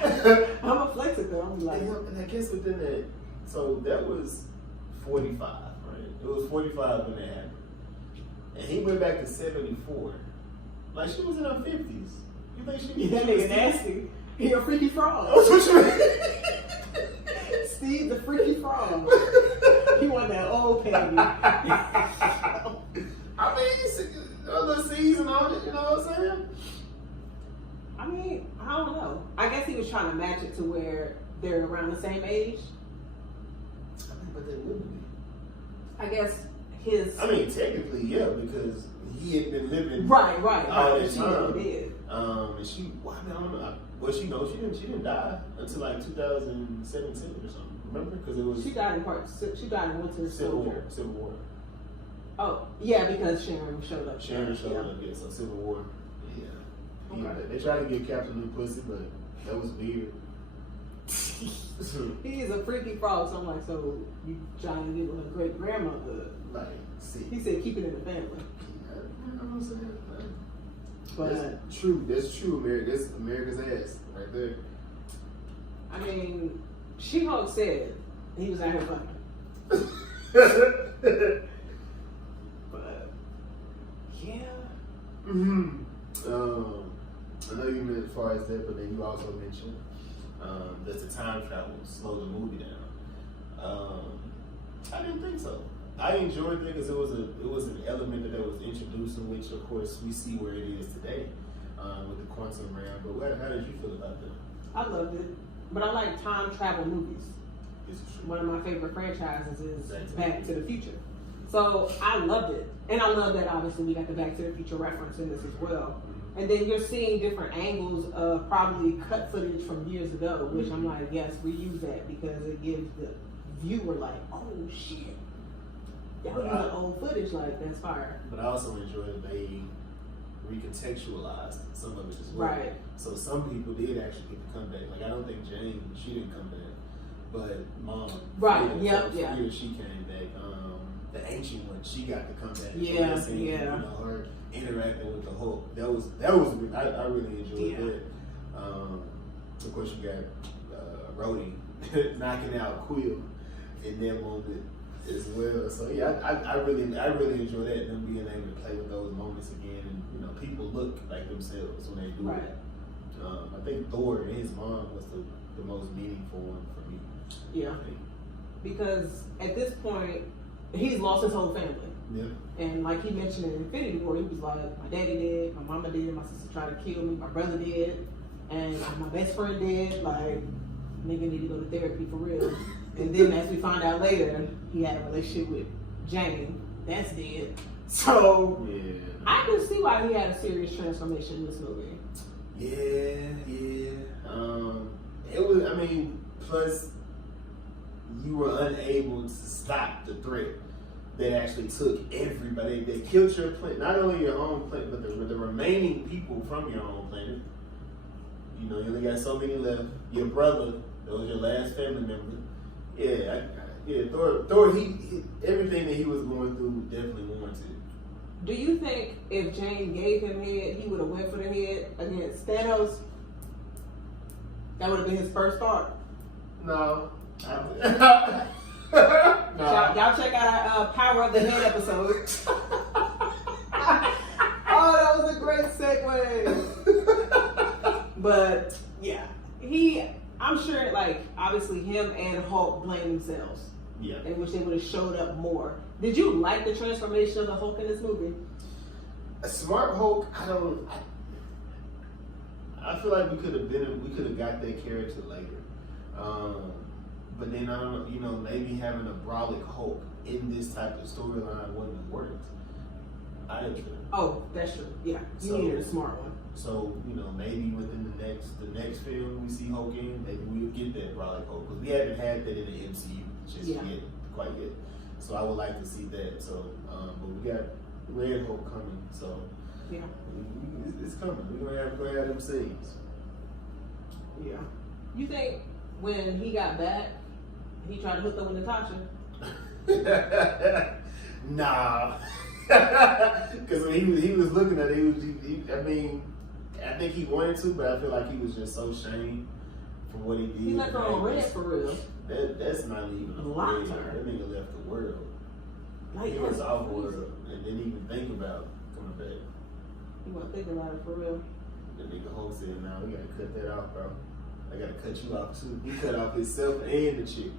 I'm gonna flex it though. I'm like, and I guess within that, so that was 45, right? It was 45 when that happened. And he went back to 74. Like, she was in her 50s. You think she was that nigga nasty. He a freaky frog. That's what you mean? Steve the freaky frog. He want that old Peggy. I mean, a little season on it, you know what I'm saying? I mean, I don't know. I guess he was trying to match it to where they're around the same age. I mean, but they wouldn't be. I guess his... I mean, technically, yeah, because he had been living right. all that She time. did. And she, well, I don't know. Well, she didn't die until like 2017 or something. Remember? Because it was She died in Winter Soldier. Civil War. Oh, yeah, because Sharon showed up. Sharon showed up, yeah. So Civil War. Yeah. Okay. They tried to give Captain new pussy, but that was weird. He is a freaky frog. So I'm like, so you trying to get with a great grandmother? Like, see. He said, keep it in the family. You know what I'm saying? But That's true. That's true, America. That's America's ass right there. I mean, She-Hulk said he was out here fucking. But yeah. I know you meant as far as that, but then you also mentioned that the time travel slowed the movie down. I didn't think so. I enjoyed it because it was an element that was introduced, in which, of course, we see where it is today with the quantum realm. But how did you feel about that? I loved it, but I like time travel movies. One of my favorite franchises is Back to the Future. So I loved it. And I love that obviously we got the Back to the Future reference in this as well. And then you're seeing different angles of probably cut footage from years ago, which I'm like, yes, we use that because it gives the viewer like, oh shit. Y'all using old footage, like, that's fire. But I also enjoyed that they recontextualized some of it as well. Right. So some people did actually get to come back. Like, I don't think Jane, she didn't come back. But Mom, right, yeah, she came back. The ancient one, she got to come back. Yeah, scene, yeah. You know, her interacting with the Hulk. That was I really enjoyed that. Of course, you got Rhodey knocking out Quill in that moment as well. So yeah, I really enjoy that, them being able to play with those moments again, and you know, people look like themselves when they do it. I think Thor and his mom was the most meaningful one for me. Yeah, because at this point, he's lost his whole family. Yeah. And like he mentioned in Infinity War, he was like, my daddy did, my mama did, my sister tried to kill me, my brother did, and my best friend did. Like, nigga need to go to therapy for real. And then as we find out later, he had a relationship with Jane. That's dead. So yeah, I can see why he had a serious transformation in this movie. Yeah. It was, I mean, plus you were unable to stop the threat that actually took everybody. They killed your planet, not only your own planet, but the remaining people from your own planet. You know, you only got so many left. Your brother, that was your last family member. Thor, he everything that he was going through definitely warranted. Do you think if Jane gave him head, he would have went for the head against Thanos? That would have been his first thought. No. No. Y'all check out our Power of the Head episode. Oh, that was a great segue. But yeah, I'm sure, like, obviously him and Hulk blame themselves. Yeah. In which they would have showed up more. Did you like the transformation of the Hulk in this movie? A smart Hulk, I feel like we could have got that character later. But then I don't know, you know, maybe having a brolic Hulk in this type of storyline wouldn't have worked. I didn't think. Oh, that's true. Yeah, you needed a smart one. So, you know, maybe within the next film we see Hulk in, maybe we'll get that brolic Hulk, because we haven't had that in the MCU quite yet. So I would like to see that. So, but we got Red Hulk coming. So yeah, it's coming. We're gonna have them scenes. Yeah. You think when he got back, he tried to hook up with Natasha? Nah. Because when he was looking at it, I mean, I think he wanted to, but I feel like he was just so shamed for what he did. He left her on red for real. That's not even a Locked red. her. That nigga left the world. Like, He was off world and didn't even think about coming back. You want to think about it for real? The nigga Hulk said, "Nah, we gotta cut that off, bro. I gotta cut you off too." He cut off himself and the chick.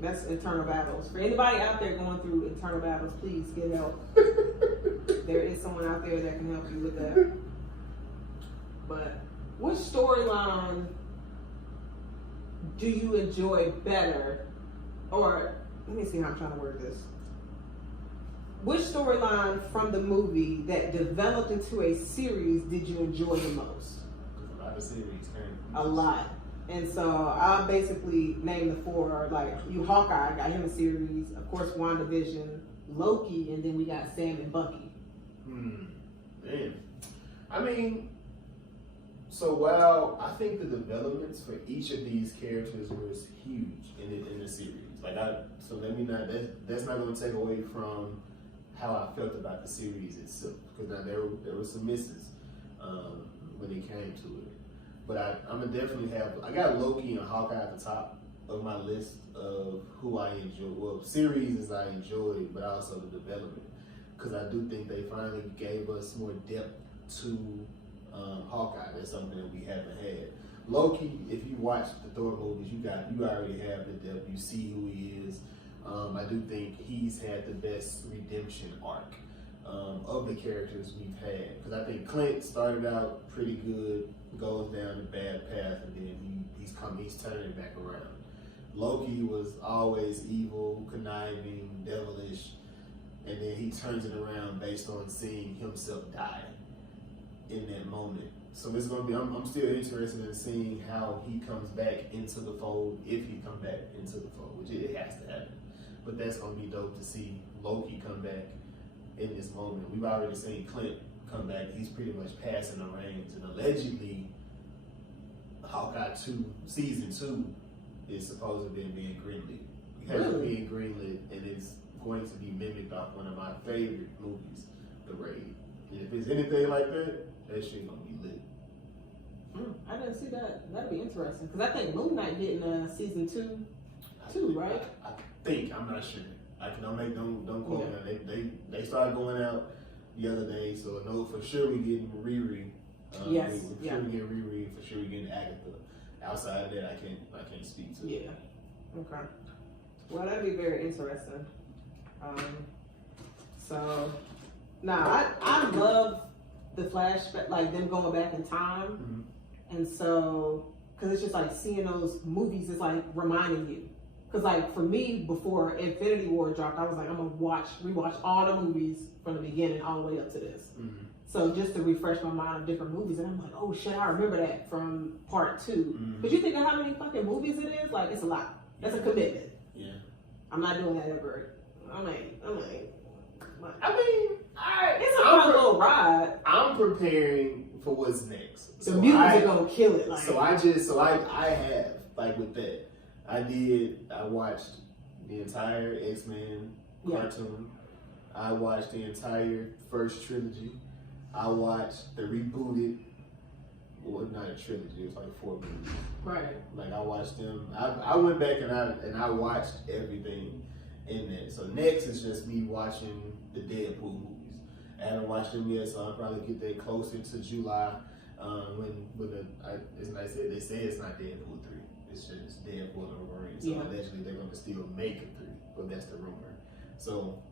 That's internal battles. For anybody out there going through internal battles, please get help. There is someone out there that can help you with that. But which storyline do you enjoy better? Or let me see how I'm trying to word this. Which storyline from the movie that developed into a series did you enjoy the most? A lot of series came. A lot. And so I'll basically name the four, like you Hawkeye, got him a series, of course WandaVision, Loki, and then we got Sam and Bucky. Man. I mean, So while I think the developments for each of these characters was huge in the series, that's not going to take away from how I felt about the series itself, because now there were some misses when it came to it. But I'm gonna definitely I got Loki and Hawkeye at the top of my list of who I enjoy. Well, series I enjoyed, but also the development, because I do think they finally gave us more depth to Hawkeye. That's something that we haven't had. Loki, if you watch the Thor movies, you already have the depth. You see who he is. I do think he's had the best redemption arc of the characters we've had, because I think Clint started out pretty good, goes down a bad path, and then he's turning back around. Loki was always evil, conniving, devilish, and then he turns it around based on seeing himself die in that moment. So it's gonna be. I'm still interested in seeing how he comes back into the fold, if he comes back into the fold, which it has to happen. But that's gonna be dope to see Loki come back in this moment. We've already seen Clint come back. He's pretty much passing the reins, and allegedly, Hawkeye 2 season 2 is supposedly being greenlit. It hasn't been greenlit, and it's going to be mimicked off one of my favorite movies, The Raid. And if it's anything like that, that shit gonna be lit. I didn't see that. That'd be interesting, because I think Moon Knight getting season 2, right? I think, I'm not sure. Don't quote me. They started going out the other day, so I know for sure we getting Riri. Yes. For sure we getting Riri. For sure we getting Agatha. Outside of that, I can't speak to. Yeah. Okay. Well, that'd be very interesting. So, I love the flashback, like them going back in time, and so because it's just like seeing those movies is like reminding you. Because like for me, before Infinity War dropped, I was like, I'm gonna rewatch all the movies from the beginning all the way up to this. So just to refresh my mind of different movies, and I'm like, oh shit, I remember that from part 2. But you think of how many fucking movies it is? Like, it's a lot. That's a commitment. Yeah. I'm not doing that ever. I'm like, I mean, it's a fun little ride. I'm preparing for what's next. The music are gonna kill it. Like. So I have, like with that, I watched the entire X-Men cartoon. I watched the entire first trilogy. I watched the rebooted, well, not a trilogy, it was like 4 movies. Right. Like I watched them. I went back and I watched everything in that. So next is just me watching the Deadpool movies. I haven't watched them yet, so I'll probably get that closer to July. As I said, they say it's not Deadpool 3. It's just Deadpool and Wolverine. So allegedly they're going to still make a 3, but that's the rumor. So.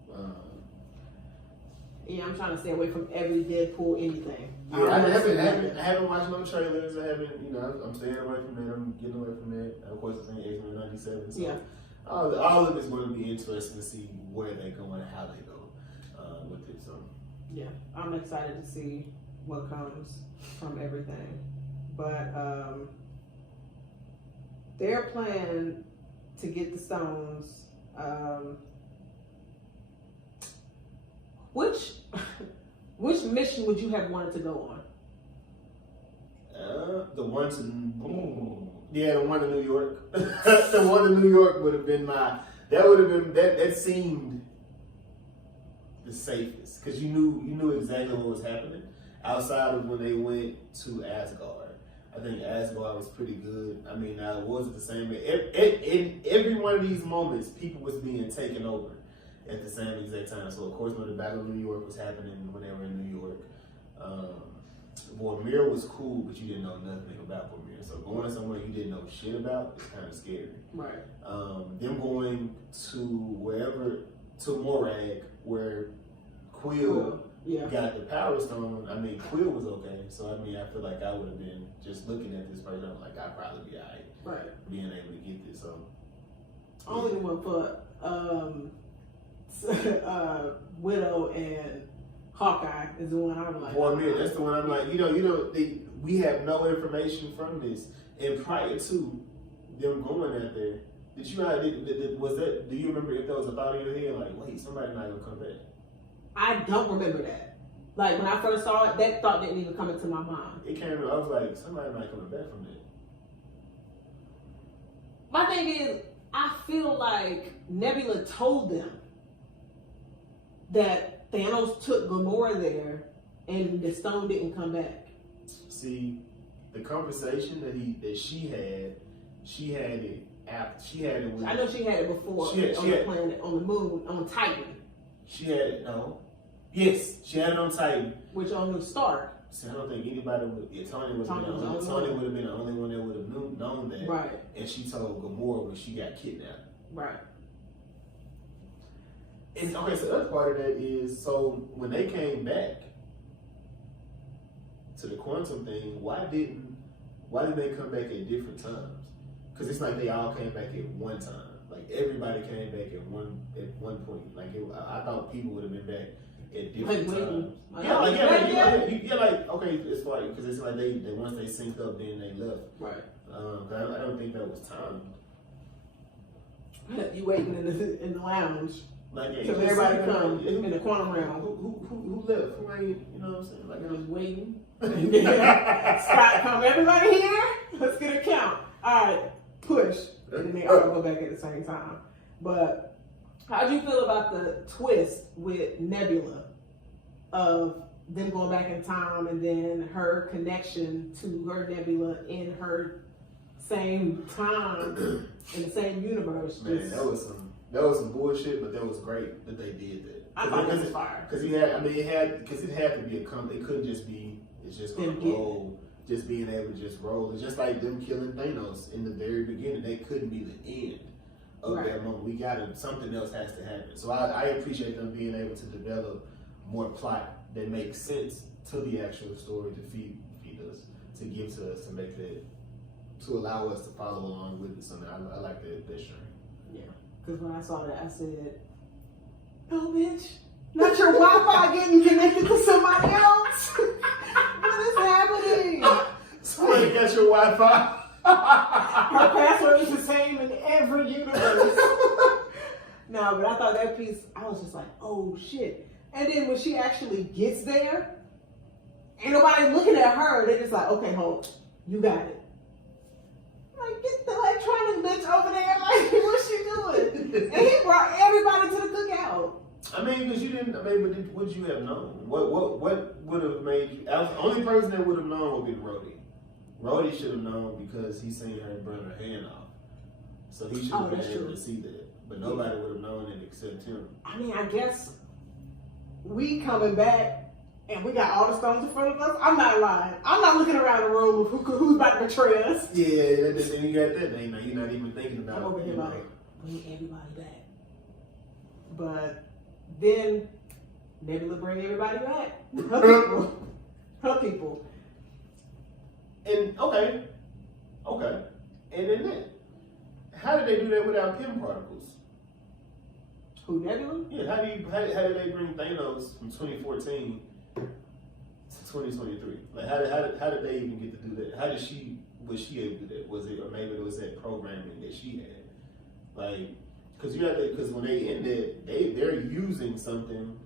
I'm trying to stay away from every Deadpool anything. Yeah, I haven't watched no trailers. I'm staying away from that. I'm getting away from that. Of course, it's in X-Men 97. So all of it's going to be interesting to see where they go and how they go with it. So yeah, I'm excited to see what comes from everything. But their plan to get the stones. Which mission would you have wanted to go on? The one to New York. The one to New York would have been that seemed the safest, because you knew exactly what was happening outside of when they went to Asgard. I think Asgard was pretty good. I mean, it wasn't the same. In every one of these moments, people was being taken over at the same exact time. So of course, when the Battle of New York was happening, when they were in New York, Vormir was cool, but you didn't know nothing about Vormir. So going somewhere you didn't know shit about is kind of scary. Right. Them going to Morag, where Quill got the Power Stone. I mean, Quill was okay. So I mean, I feel like I would have been just looking at this person. I'm like, I'd probably be alright. Right. Being able to get this. So only one for Widow and Hawkeye is the one I'm like. Vormir, that's the one I'm like. We have no information from this, and prior to them going out there, did you know? Do you remember if there was a thought in your head like, wait, somebody not gonna come back? I don't remember that. Like when I first saw it, that thought didn't even come into my mind. It came. I was like, somebody might coming back from that. My thing is, I feel like Nebula told them that Thanos took Gamora there, and the stone didn't come back. See, the conversation that she had it after she had it with. I know she had it before on the planet, on the moon, on Titan. She had it. No. Yes, she had it on Titan. Which on the Stark. See, I don't think anybody would. Yeah, Tony would have been the only one that would have known that. Right. And she told Gamora when she got kidnapped. Right. And okay, so the other part of that is, so when they came back to the quantum thing, why didn't they come back at different times? Because it's like they all came back at one time. Like everybody came back at one point. Like I thought people would have been back at different times. Okay, it's like because it's like they once they synced up, then they left. Right. I don't think that was timed. You waiting in the lounge. Like till everybody come in the quantum realm. Who left? Who ain't? You know what I'm saying? Like I was waiting. Scott, come everybody here. Let's get a count. All right, push, and then they all go back at the same time. But how do you feel about the twist with Nebula of them going back in time and then her connection to her Nebula in her same time in the same universe? Man, that was some bullshit, but that was great that they did that. I thought it was fire. Because it had to be it couldn't just be, it's just going to roll. Just being able to just roll. It's just like them killing Thanos in the very beginning. They couldn't be the end of that moment. We got to, something else has to happen. So I appreciate them being able to develop more plot that makes sense to the actual story to feed us, to give to us, to make that, to allow us to follow along with it. So I like that string. Yeah. Because when I saw that, I said, "No, bitch, not your Wi-Fi getting connected to somebody else. What is happening?" Somebody got your Wi-Fi. Her password is the same in every universe. No, but I thought that piece, I was just like, oh shit. And then when she actually gets there, ain't nobody looking at her. They're just like, okay, hold, you got it. Like, get the electronic bitch over there. Like, what's she doing? And he brought everybody to the cookout. I mean, because but would you have known? What would have made you? The only person that would have known would be Rhodey. Rhodey should have known because he seen her burn her hand off. So he should have been able to see that. But nobody would have known it except him. I mean, I guess we coming back and we got all the stones in front of us. I'm not lying. I'm not looking around the room of who's about to betray us. Yeah, then you got that. Then you're not even thinking about it. I'm over here like, bring everybody back. But then Nebula bring everybody back. Her people. And okay. And then that. How did they do that without Pym particles? Who, Nebula? Yeah, how did they bring Thanos from 2014 to 2023? Like how did they even get to do that? Was she able to do that? Was it, or maybe it was that programming that she had? Like, because when they end it, they're using something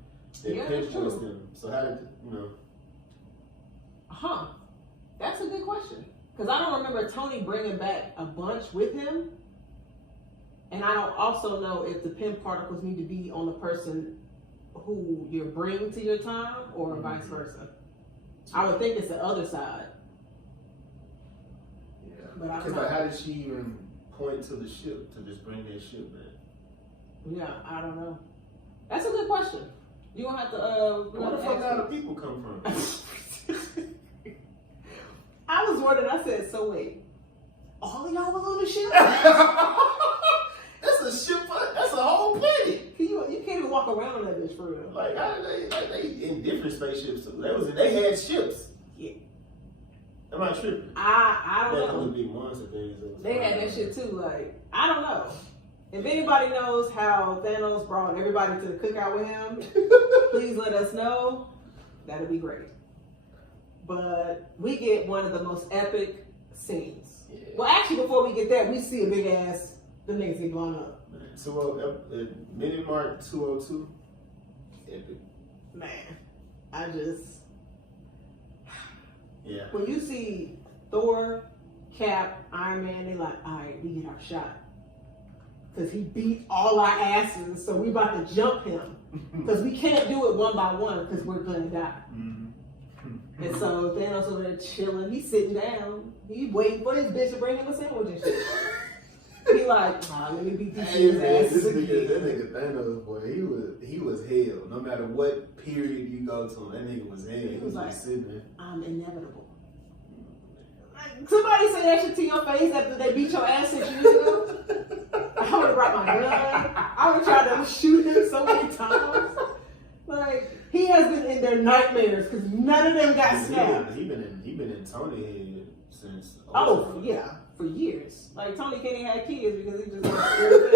that penetrates them. So how did That's a good question. Because I don't remember Tony bringing back a bunch with him. And I don't also know if the Pym particles need to be on the person who you're bringing to your time or vice versa. I would think it's the other side. Yeah. But I don't Because know. how did she even point to the ship to just bring that ship back? Yeah, I don't know. That's a good question. You gonna have to Where the fuck all the people come from? I was wondering, I said, so wait, all of y'all was on the ship? That's a ship, that's a whole planet. You can't even walk around on that bitch for real. Like, how did they in different spaceships too. They had ships. Yeah. Am I tripping? I don't That know. would be monster things. They had that shit too, like, I don't know. If anybody knows how Thanos brought everybody to the cookout with him, please let us know. That'd be great. But we get one of the most epic scenes. Yeah. Well, actually, before we get that, we see a big ass, the niggas get blown up. Minute mark 202. Epic. Man. Yeah. When you see Thor, Cap, Iron Man, they like, all right, we get our shot. Because he beat all our asses, so we about to jump him. Because we can't do it one by one because we're going to die. Mm-hmm. And so Thanos over there chilling, he's sitting down, he's waiting for this bitch to bring him a sandwich and shit. He like, nah, let me beat these asses That again. nigga Thanos, boy, he was hell. No matter what period you go to, that nigga was hell. He was like, just sitting there. I'm inevitable. Like, somebody say that shit to your face after they beat your ass 6 years ago. I would have brought my gun. I would have tried to shoot him so many times. Like, he has been in their nightmares because none of them got snapped. He been in Tony head since. Oh yeah, for years. Like Tony can't even have kids because he just got scared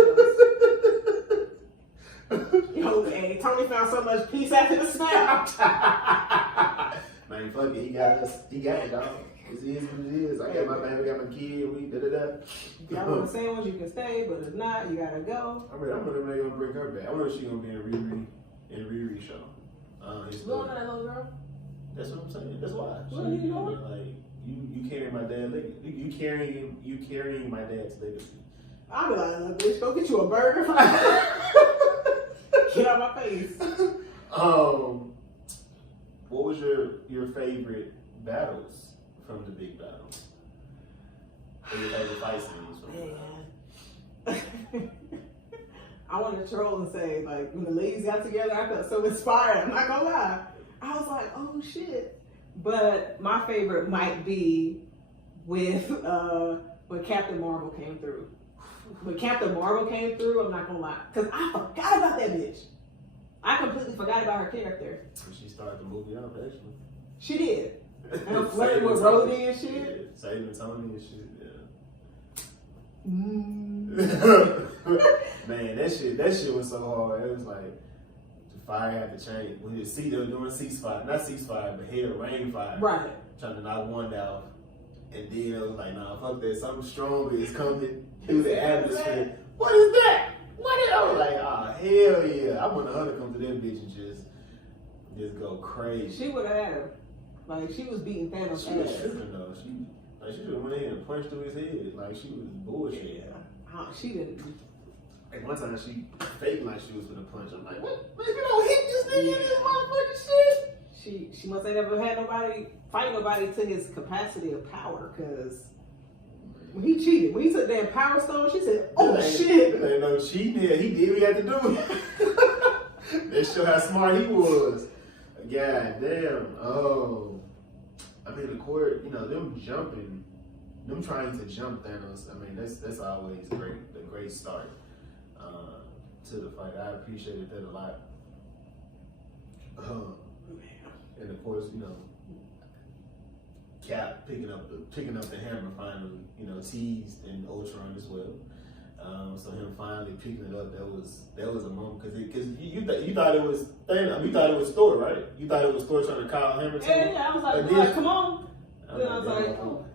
of Yo, hey, Tony found so much peace after the snap. Man, fuck it, he got it, dog. It is what it is. I got my baby, got my kid, we da-da-da. If y'all want a sandwich, you can stay, but if not, you gotta go. I wonder if they're gonna bring her back. I wonder if she's gonna be in Riri show. You don't know that little girl? That's what I'm saying. That's why. What are you doing? Like you carrying my dad's legacy. You carrying my dad's legacy. I'll be like, little bitch, go get you a burger. Get out my face. What was your favorite battles from the big battles? Or your favorite fight scenes from the battle? I want to troll and say, like, when the ladies got together, I felt so inspired. I'm not gonna lie. I was like, oh shit. But my favorite might be with when Captain Marvel came through. When Captain Marvel came through, I'm not gonna lie, because I forgot about that bitch. I completely forgot about her character. She started the movie out, actually. She did. And flirting with Rhodey and shit. Yeah, saving Tony and shit. Yeah. Man, that shit was so hard. It was like the fire had to change. When you see them doing ceasefire, not ceasefire, but hell, rain fire. Right. Trying to knock one down. And then it was like, nah, fuck that. Something stronger is coming through the atmosphere. What is that? What is I was like, ah, hell yeah. I want her to come to that bitch and just go crazy. She would have had him. Like, she was beating Thanos' She was ass. tripping though. She just went in and punched through his head. Like she was bullshit. Yeah. She didn't. Like one time she faked like she was gonna punch. I'm like, what? Man, you don't hit this nigga in this motherfucking shit. She must have never had nobody fight nobody to his capacity of power, cause when he cheated, when he took that power stone, she said, "Oh shit!" There ain't no cheating here. He did what he had to do. That show how smart he was. God damn. Oh, I mean the court. You know them jumping, them trying to jump Thanos. I mean that's always great. A great start to the fight. I appreciated that a lot. And of course, you know, Cap picking up the hammer finally, you know, teased in Ultron as well. So him finally picking it up, that was a moment because you thought it was Thanos, you thought it was Thor, right? You thought it was Thor trying to call him or something. Yeah, I was like, come on. Then I was like, oh,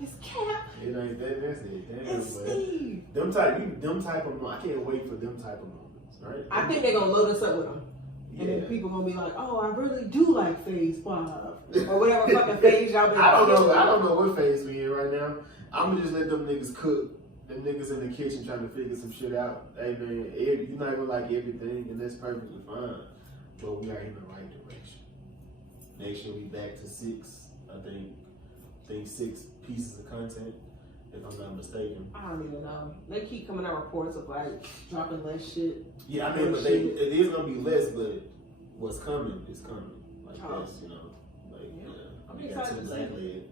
it's Cap. It ain't that. That's it. Damn, It's Steve. Them type of I can't wait for them type of moments, right? I think they're gonna load us up with them. And Yeah. then people gonna be like, oh, I really do like Phase 5. Or whatever fucking phase y'all been I don't know what phase we in right now. I'm gonna just let them niggas cook. Them niggas in the kitchen trying to figure some shit out. Hey man, you're not gonna like everything, and that's perfectly fine. But we are in the right direction. Next year we back to 6. I think 6 pieces of content, if I'm not mistaken. I don't even know. They keep coming out reports of like dropping less shit. Yeah, I mean, but it is gonna be less, but what's coming is coming. Like that's, you know, like I'm we got excited to see.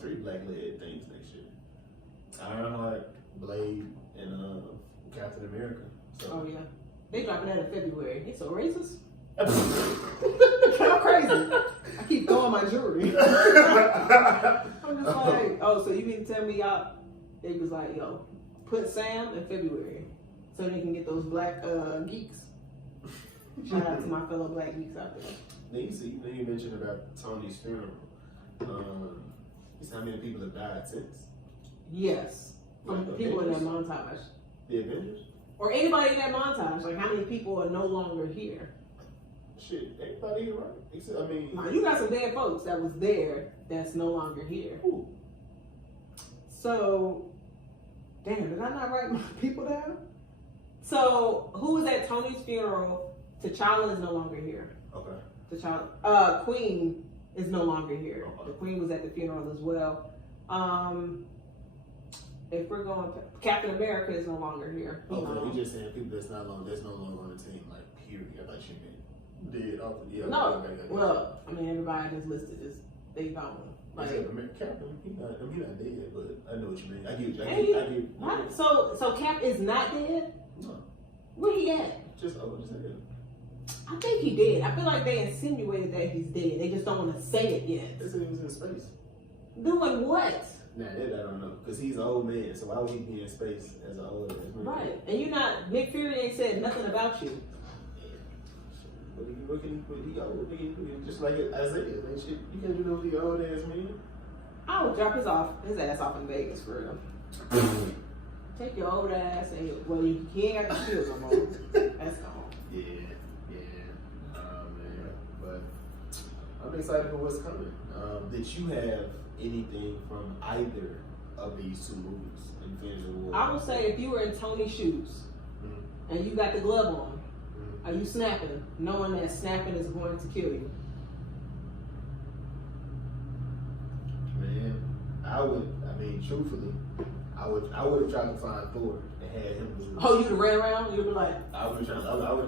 3 black led things next year. Ironheart, Blade, and Captain America. So. Oh yeah, they dropping that in February. They so racist. I'm How crazy! I keep throwing my jewelry. I'm just like, oh, so you mean to tell me y'all? They was like, yo, put Sam in February so they can get those black geeks. Shout out to my fellow black geeks out there. Then you mentioned about Tony's funeral. You see how many people have died since? Yes, from the people in that montage. The Avengers? Or anybody in that montage. Like, how many people are no longer here? shit, everybody here, right? Except, I mean, Now, you got some dead folks that was there that's no longer here. Ooh. So, damn, did I not write my people down? So, who was at Tony's funeral? T'Challa is no longer here. Okay. T'Challa, Queen is no longer here. Okay. The Queen was at the funeral as well. If we're going, Captain America is no longer here. Okay, we just saying people that's no longer on the team, like, period. I thought you meant dead off. Yeah. No, okay. well, I mean, everybody that's listed is they gone. Like, Captain, he not dead, but I know what you mean. I get you. I get. What? So Cap is not dead? No, Where he at? just I think he did. I feel like they insinuated that he's dead. They just don't want to say it yet. They said he was in space. Doing what? Nah, that I don't know, cause he's an old man. So why would he be in space as an old man? Right, and you're not. Nick Fury ain't said nothing about you. What can he old? Just like Isaiah, man. Shit, you can't do no with your old ass man. I would drop his ass off in Vegas for real. Take your old ass and he ain't got the shield no more. That's gone. Yeah. Man, but I'm excited for what's coming. Did you have anything from either of these two movies? Infinity War? I would say if you were in Tony's shoes and you got the glove on, are you snapping, knowing that snapping is going to kill you? Man, truthfully, I would have tried to find Thor and had him do it. Oh, you'd have ran around? You'd be like, I would have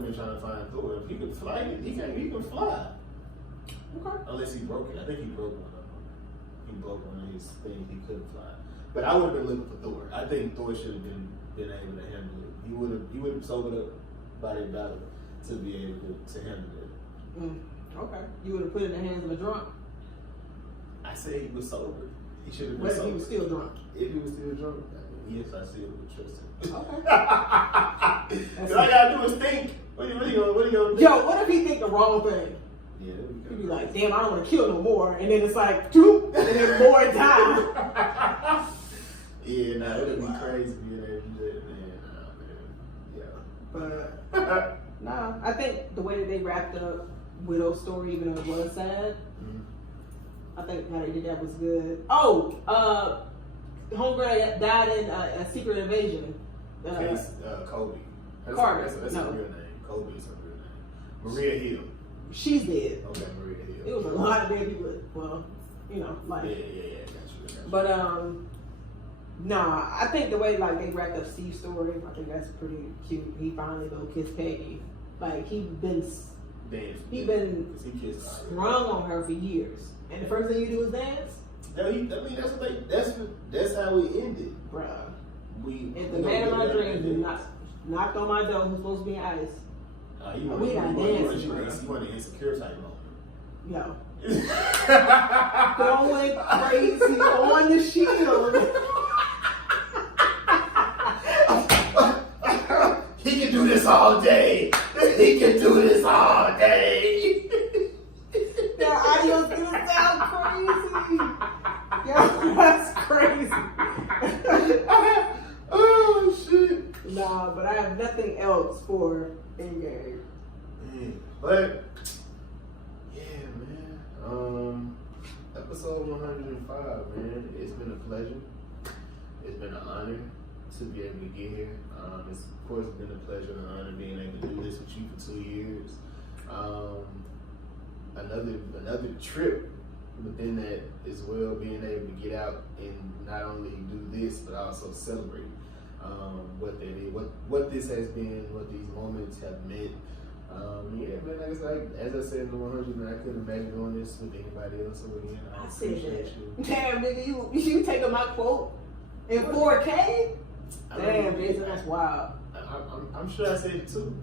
been trying to find Thor. If he could fly, he can fly. okay. Unless he broke it. I think he broke one of them. He broke one of his things. He couldn't fly. But I would have been looking for Thor. I think Thor should have been able to handle it. He would have sobered up by the battle to be able to handle it. Okay. You would have put it in the hands of a drunk. I said he was sober. He should have been What if sober. he was still drunk? If he was still drunk, yes, I still would trust him. Okay. Because all I gotta do is think. What are you gonna do? Yo, what if he think the wrong thing? Yeah, He'd be like, damn, I don't want to kill no more. And then it's like, doop, and then more die. Yeah, nah, it would be crazy being able to do that, man. Yeah. But, no, I think the way that they wrapped up Widow's story, even though it was sad, I think how they did that was good. Oh, homegirl died in a secret invasion. Kobe. Carter. That's No. her real name. Kobe is her real name. Maria Hill. She's dead. Okay, Maria Hill. It was a lot of dead people. Well, like. Yeah. Got you. But nah, I think the way like they wrapped up Steve's story, I think that's pretty cute. He finally go kiss Peggy. Like he been kissed sprung on her for years, and the first thing you do is dance. That's how we ended. Bruh. If the we man of my gonna get dreams that did not knocked on my door, who's supposed to be in ice. We not dancing, bro. You want an insecure type moment. Yo. Going crazy on the shield. He can do this all day. He can do this all day. Their audio's gonna sound crazy. Yo, that's crazy. Oh shit. Nah, but I have nothing else for Endgame. But yeah, man. Episode 105, man. It's been a pleasure. It's been an honor to be able to get here. It's of course been a pleasure and an honor being able to do this with you for 2 years. Another trip within that as well, being able to get out and not only do this but also celebrate what that is, what this has been, what these moments have meant. Yeah, man, as I said in the 100, man, I couldn't imagine doing this with anybody else again. I said that. Damn, nigga, you taking my quote in 4K? Damn, Jason, that's wild. I'm sure I said it too.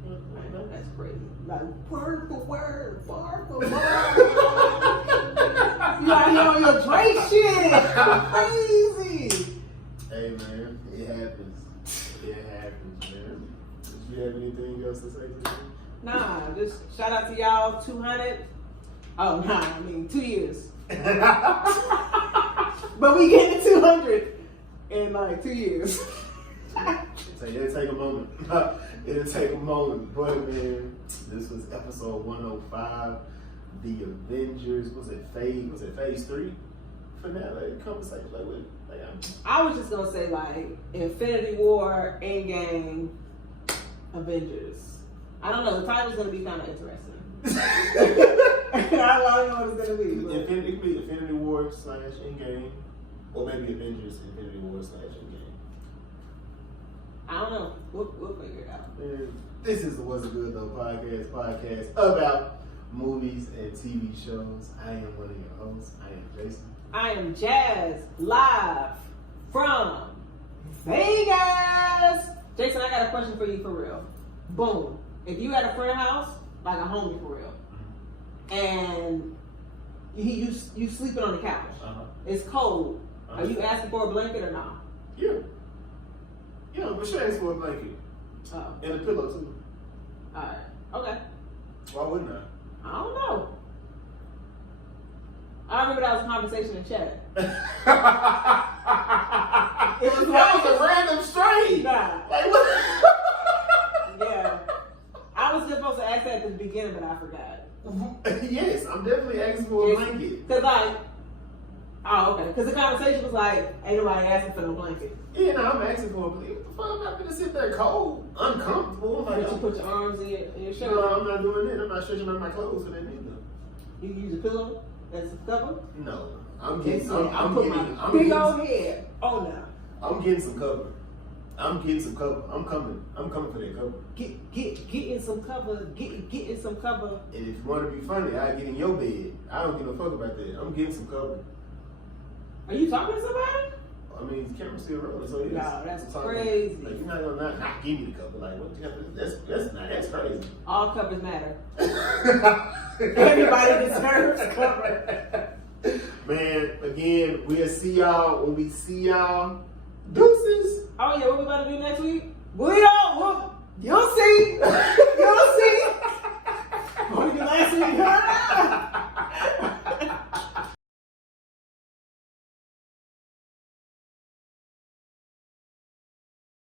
That's crazy. Like, word for word, bar for word. You out here on your Drake shit. Crazy. Hey, man, it happens. It happens, man. Did you have anything else to say today? Nah, just shout out to y'all, 200. Oh, nah, I mean, 2 years. But we getting to 200 in like 2 years. It'll take a moment. It'll take a moment. But man, this was episode 105. The Avengers. Was it phase 3? Finale conversation. I was just gonna say like Infinity War, Endgame, Avengers. I don't know. The title's gonna be kind of interesting. I don't know what it's gonna be. It could be Infinity War / Endgame, or maybe Avengers Infinity War / Endgame. I don't know. We'll figure it out. Man, this is the What's Good Though podcast about movies and TV shows. I am one of your hosts. I am Jason. I am Jazz, live from Vegas. Jason, I got a question for you for real. Boom. If you at a friend house, like a homie for real, and you sleeping on the couch, it's cold. Are you asking for a blanket or not? Yeah. Yeah, but she asked for a blanket. Oh. And a pillow too. Alright. Okay. Why wouldn't I? I don't know. I remember that was a conversation in chat. That was a random string. Nah. Like what? Yeah. I was supposed to ask that at the beginning, but I forgot. Yes, I'm definitely asking for a blanket. Cause like, oh okay. Cause the conversation was like, ain't nobody asking for no blanket. Yeah, no, I'm asking for a blanket. What the fuck? I'm not gonna sit there cold, uncomfortable. I'm like, You put your arms in your shirt. no, I'm not doing that. I'm not stretching out my clothes for that neither. You use a pillow as a cover. No, I'm getting. I'm putting my big old head on now. I'm getting some cover. I'm getting some cover. I'm coming for that cover. Getting some cover. Getting some cover. And if you want to be funny, I get in your bed. I don't give a fuck about that. I'm getting some cover. Are you talking to somebody? I mean, the camera's still rolling, so No, that's crazy. Like you're not gonna not give me the cover. Like what? That's crazy. All covers matter. Everybody deserves cover. Man, again, we'll see y'all when we see y'all. Deuces. Oh yeah, what we about to do next week? We don't.